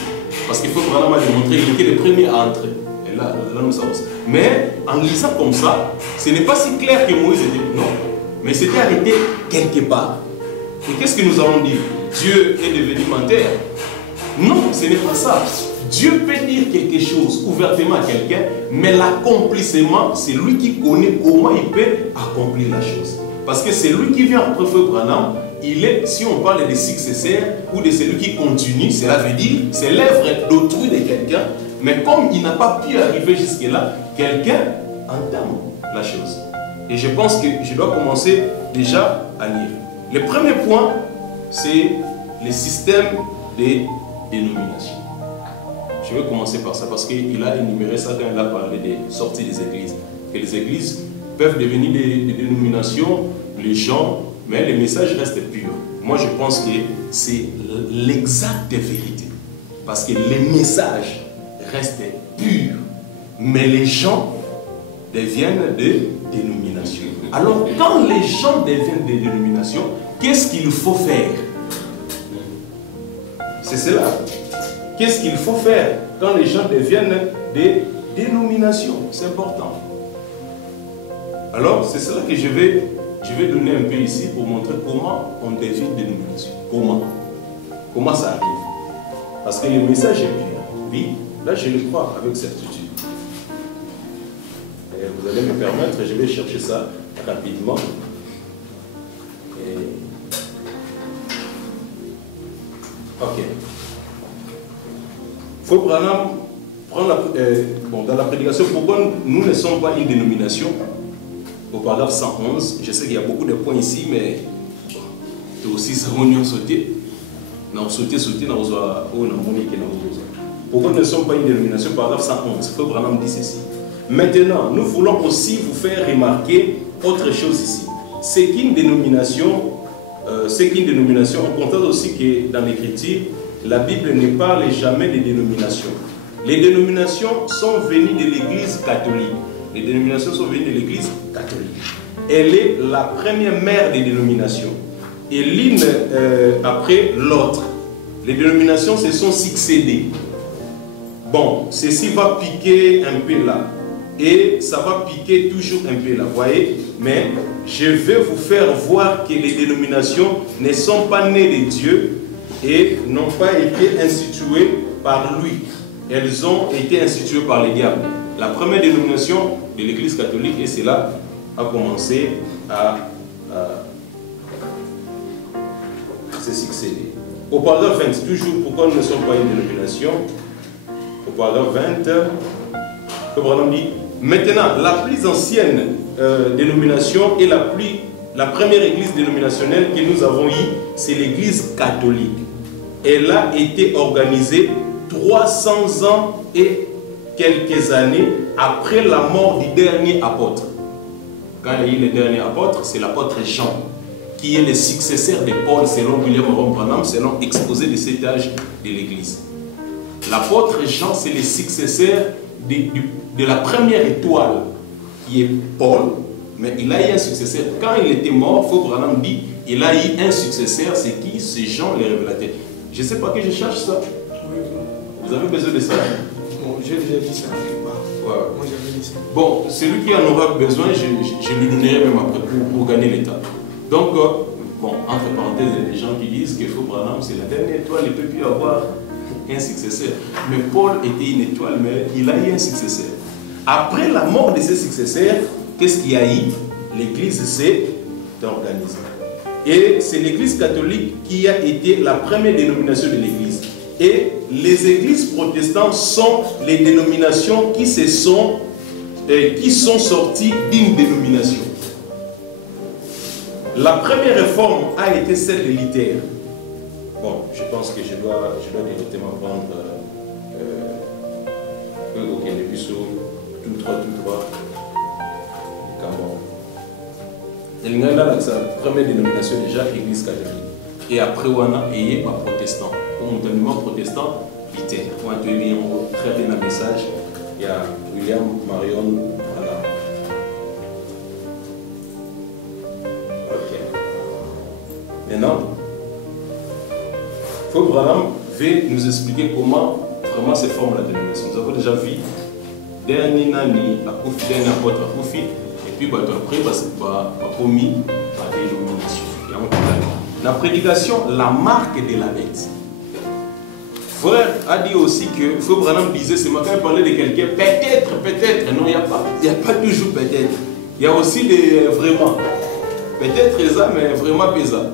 Parce qu'il faut vraiment démontrer qu'il était le premier à entrer. là nous savons. Mais en lisant comme ça, ce n'est pas si clair que Moïse était. Non. Mais c'était arrêté quelque part. Et qu'est-ce que nous allons dire? Dieu est devenu menteur? Non, ce n'est pas ça. Dieu peut dire quelque chose ouvertement à quelqu'un, mais l'accomplissement, c'est lui qui connaît comment il peut accomplir la chose. Parce que c'est lui qui vient après Frère Branham, il est, si on parle de successeur ou de celui qui continue, cela veut dire, c'est l'œuvre d'autrui de quelqu'un, mais comme il n'a pas pu arriver jusque-là, quelqu'un entame la chose. Et je pense que je dois commencer déjà à lire. Le premier point, c'est le système des dénominations. Je vais commencer par ça parce qu'il a énuméré ça quand il a parlé des sorties des églises. Que les églises peuvent devenir des dénominations, les gens, mais le message reste pur. Moi, je pense que c'est l'exacte vérité. Parce que le message reste pur, mais les gens deviennent des dénominations. Alors, quand les gens deviennent des dénominations, qu'est-ce qu'il faut faire? C'est cela. Qu'est-ce qu'il faut faire quand les gens deviennent des dénominations? C'est important. Alors, c'est cela que je vais donner un peu ici pour montrer comment on devient une dénomination. Comment ça arrive? Parce que le message est pur. Oui, là je le crois avec certitude. Et vous allez me permettre, je vais chercher ça rapidement. Ok. Frère Branham prend dans la prédication, pourquoi nous ne sommes pas une dénomination? Au paragraphe 111, je sais qu'il y a beaucoup de points ici, mais aussi ça va sauter. Pourquoi nous ne sommes pas une dénomination? Paragraphe 111, Frère Branham dit ceci. Maintenant, nous voulons aussi vous faire remarquer autre chose ici. C'est qu'une dénomination, on constate aussi que dans l'Écriture, la Bible ne parle jamais des dénominations. Les dénominations sont venues de l'Église catholique. Les dénominations sont venues de l'Église catholique. Elle est la première mère des dénominations. Et l'une après l'autre. Les dénominations se sont succédées. Bon, ceci va piquer un peu là. Et ça va piquer toujours un peu là. Vous voyez? Mais je vais vous faire voir que les dénominations ne sont pas nées de Dieu et n'ont pas été instituées par lui. Elles ont été instituées par les diables. La première dénomination de l'Église catholique, et cela a commencé à se succéder. Au paragraphe 20, toujours pourquoi nous ne sommes pas une dénomination. Au paragraphe 20, le Branham dit, maintenant, la plus ancienne dénomination et la première église dénominationnelle que nous avons eue, c'est l'église catholique. Elle a été organisée 300 ans et quelques années après la mort du dernier apôtre. Quand il y a eu le dernier apôtre, c'est l'apôtre Jean, qui est le successeur de Paul, selon William Branham, selon exposé de cet âge de l'église. L'apôtre Jean, c'est le successeur de la première étoile, qui est Paul, mais il a eu un successeur. Quand il était mort, Frère Branham dit, il a eu un successeur, c'est qui? C'est Jean le révélateur. Je ne sais pas que je cherche ça. Vous avez besoin de ça? Bon, j'ai déjà dit ça quelque part. Ouais. Moi j'avais dit ça. Bon, celui qui en aura besoin, je lui donnerai même après pour gagner l'état. Donc, bon, entre parenthèses, il y a des gens qui disent que Frère Branham, c'est la dernière étoile, il ne peut plus avoir un successeur. Mais Paul était une étoile, mais il a eu un successeur. Après la mort de ses successeurs, qu'est-ce qu'il y a eu? L'église s'est organisée. Et c'est l'église catholique qui a été la première dénomination de l'église. Et les églises protestantes sont les dénominations qui sont sorties d'une dénomination. La première réforme a été celle de Luther. Bon, je pense que je dois directement prendre tout droit. Elle a la première dénomination déjà, l'église catholique. Et après, on a eu un protestant. Comme on a protestant, Luther. On a très bien un message. Il y a William Marion. Voilà. Ok. Maintenant, Frère Branham va nous expliquer comment vraiment se forme la dénomination. Nous avons déjà vu dernier nani akufi dernier apôtre akufi et puis bah après c'est pas promis par dénomination. La prédication, la marque de la bête. Frère a dit aussi que Frère Branham disait, c'est quand il parlait de quelqu'un, peut-être, non, il n'y a pas toujours peut-être. Il y a aussi des vraiment. Peut-être ça, mais vraiment pas ça.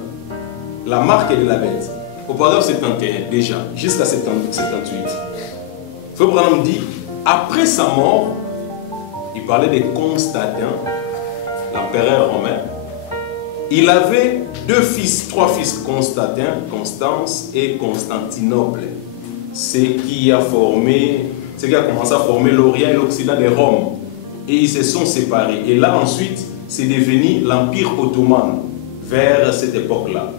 La marque de la bête. Au paragraphe 71, déjà, jusqu'à 78. Frère Branham dit, après sa mort, il parlait de Constantin, l'empereur romain. Il avait trois fils, Constantin, Constance et Constantinople. Ce qui a commencé à former l'Orient et l'Occident de Rome. Et ils se sont séparés. Et là ensuite, c'est devenu l'Empire ottoman vers cette époque-là.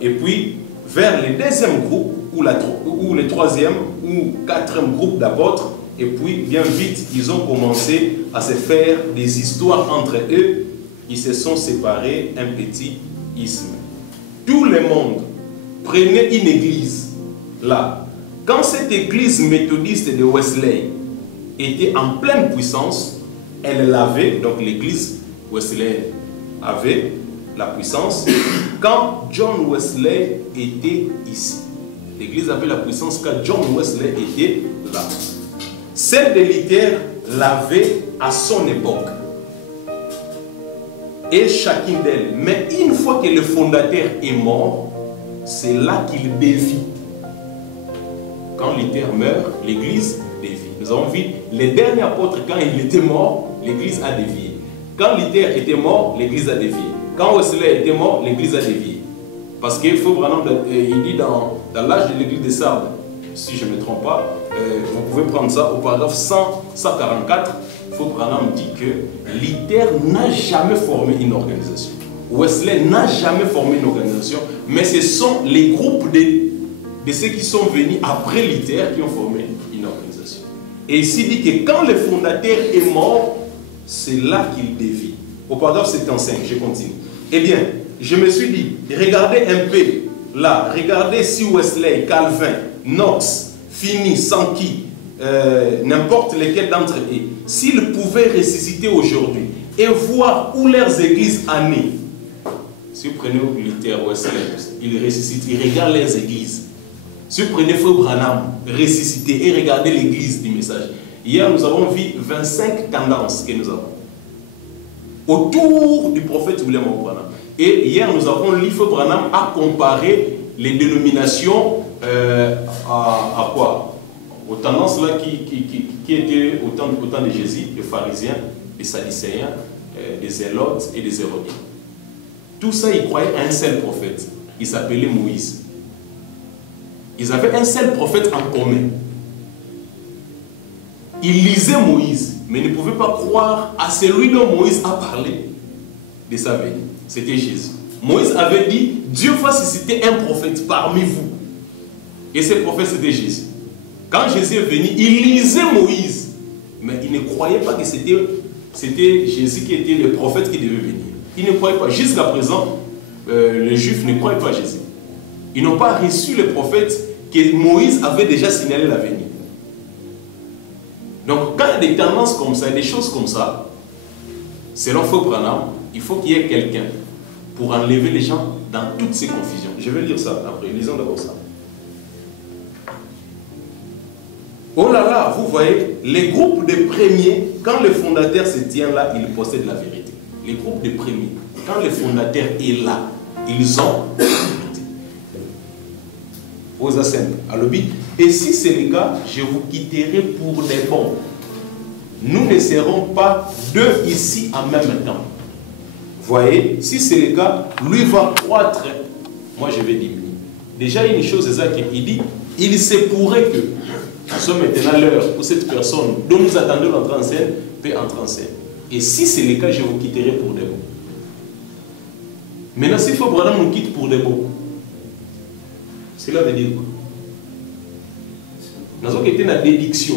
Et puis, vers le deuxième groupe, ou le troisième, ou quatrième groupe d'apôtres, et puis bien vite, ils ont commencé à se faire des histoires entre eux. Ils se sont séparés, un petit isthme. Tout le monde prenait une église. Là, quand cette église méthodiste de Wesley était en pleine puissance, elle l'avait, donc l'église Wesley avait la puissance. Quand John Wesley était ici, l'église avait la puissance quand John Wesley était là. Celle de Luther l'avait à son époque. Et chacune d'elles. Mais une fois que le fondateur est mort, c'est là qu'il dévie. Quand Luther meurt, l'église dévie. Nous avons vu les derniers apôtres, quand il était mort, l'église a dévié. Quand Luther était mort, l'église a dévié. Quand Wesley était mort, l'église a dévié. Parce qu'il faut vraiment, il dit dans l'âge de l'église de Sardes, si je ne me trompe pas, vous pouvez prendre ça au paragraphe 144. Branham dit que Luther n'a jamais formé une organisation. Wesley n'a jamais formé une organisation, mais ce sont les groupes de ceux qui sont venus après Luther qui ont formé une organisation. Et ici dit que quand le fondateur est mort, c'est là qu'il dévie. Au paragraphe 75, je continue. Eh bien, je me suis dit, regardez un peu là, regardez si Wesley, Calvin, Knox, Finney, Sankey, n'importe lesquels d'entre eux, s'ils pouvaient ressusciter aujourd'hui et voir où leurs églises en est. Si vous prenez Luther, Wesley, ils ressuscitent, ils regardent leurs églises. Si vous prenez Frère Branham, ressusciter et regardez l'église du message. Hier, nous avons vu 25 tendances que nous avons autour du prophète William Branham. Et hier, nous avons lu Frère Branham à comparer les dénominations à quoi? Aux tendances là qui étaient au temps de Jésus, les pharisiens, les sadducéens, les zélotes et les hérodiens. Tout ça, ils croyaient à un seul prophète. Il s'appelait Moïse. Ils avaient un seul prophète en commun. Ils lisaient Moïse, mais ne pouvaient pas croire à celui dont Moïse a parlé de sa venue. C'était Jésus. Moïse avait dit, Dieu va susciter un prophète parmi vous. Et ce prophète, c'était Jésus. Quand Jésus est venu, il lisait Moïse, mais il ne croyait pas que c'était Jésus qui était le prophète qui devait venir. Il ne croyait pas. Jusqu'à présent, les Juifs ne croyaient pas à Jésus. Ils n'ont pas reçu le prophète que Moïse avait déjà signalé l'avenir. Donc, quand il y a des tendances comme ça, des choses comme ça, selon Frère Branham, il faut qu'il y ait quelqu'un pour enlever les gens dans toutes ces confusions. Je vais lire ça après. Lisons d'abord ça. Oh là là, vous voyez, les groupes de premiers, quand le fondateur se tient là, il possède la vérité. Les groupes de premiers, quand le fondateur est là, ils ont la vérité. Aux simple. Et si c'est le cas, je vous quitterai pour des bons. Nous ne serons pas deux ici en même temps. Voyez, si c'est le cas, lui va croître, moi je vais diminuer. Déjà, une chose, c'est ça qu'il dit, il se pourrait que nous sommes maintenant à l'heure où cette personne dont nous attendons l'entrée en scène peut entrer en scène. Et si c'est le cas, je vous quitterai pour des bons. Maintenant, s'il faut vraiment nous quitte pour des bons, cela veut dire quoi? Nous avons été dans la dédiction.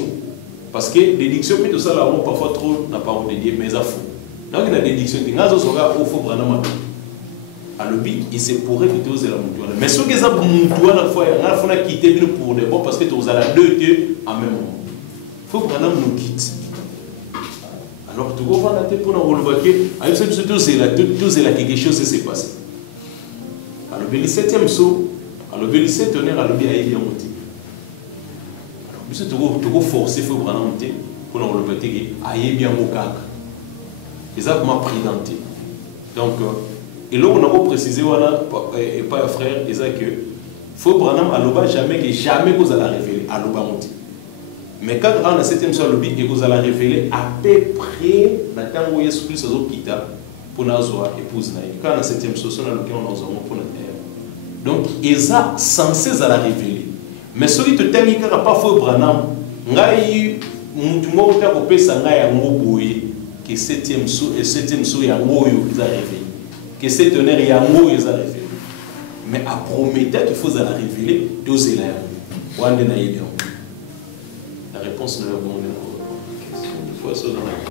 Parce que la dédiction, mais tout ça, là, on parfois trop la parole de Dieu, mais à faux. Donc, la dédiction, il faut vraiment. Alors, il se pourrait que tu oses la moutoune. Mais ce que ça moutoune, il faut quitter pour des bons parce que tu as deux en même moment. faut Branham nous quitte. Alors, tu vois la tête pour nous remarquer, avec ce que tout là quelque chose s'est passé. Alors, le 7e saut, alors le 17 tonnerre, alors bien il y a monté. Alors, monsieur, tu vas forcer faut Branham monter pour nous remarquer, aïe bien mon cac. Et ça m'a présenté. Donc, et là, on a précisé, voilà, et pas frère, et ça que faut Branham à jamais que vous allez révéler à l'oba monter. Mais quand on a le 7e soir, et vous allez révéler à peu près la temps où Jésus Christ a quitté pour nous épouse. Quand on a le 7e soir, on a le pour notre terre. Donc, ils sont censés à la révéler. Mais celui qui te dit qu'il n'y a pas faux Branham, il y a que 7e saut et 7e saut, il y a un mot qui a révélé. Que 7 tonnerre, il y a un mot qui a révélé. Mais à Prométhée, il faut la révéler, tout c'est là. La réponse ne répond pas. Il faut se donner.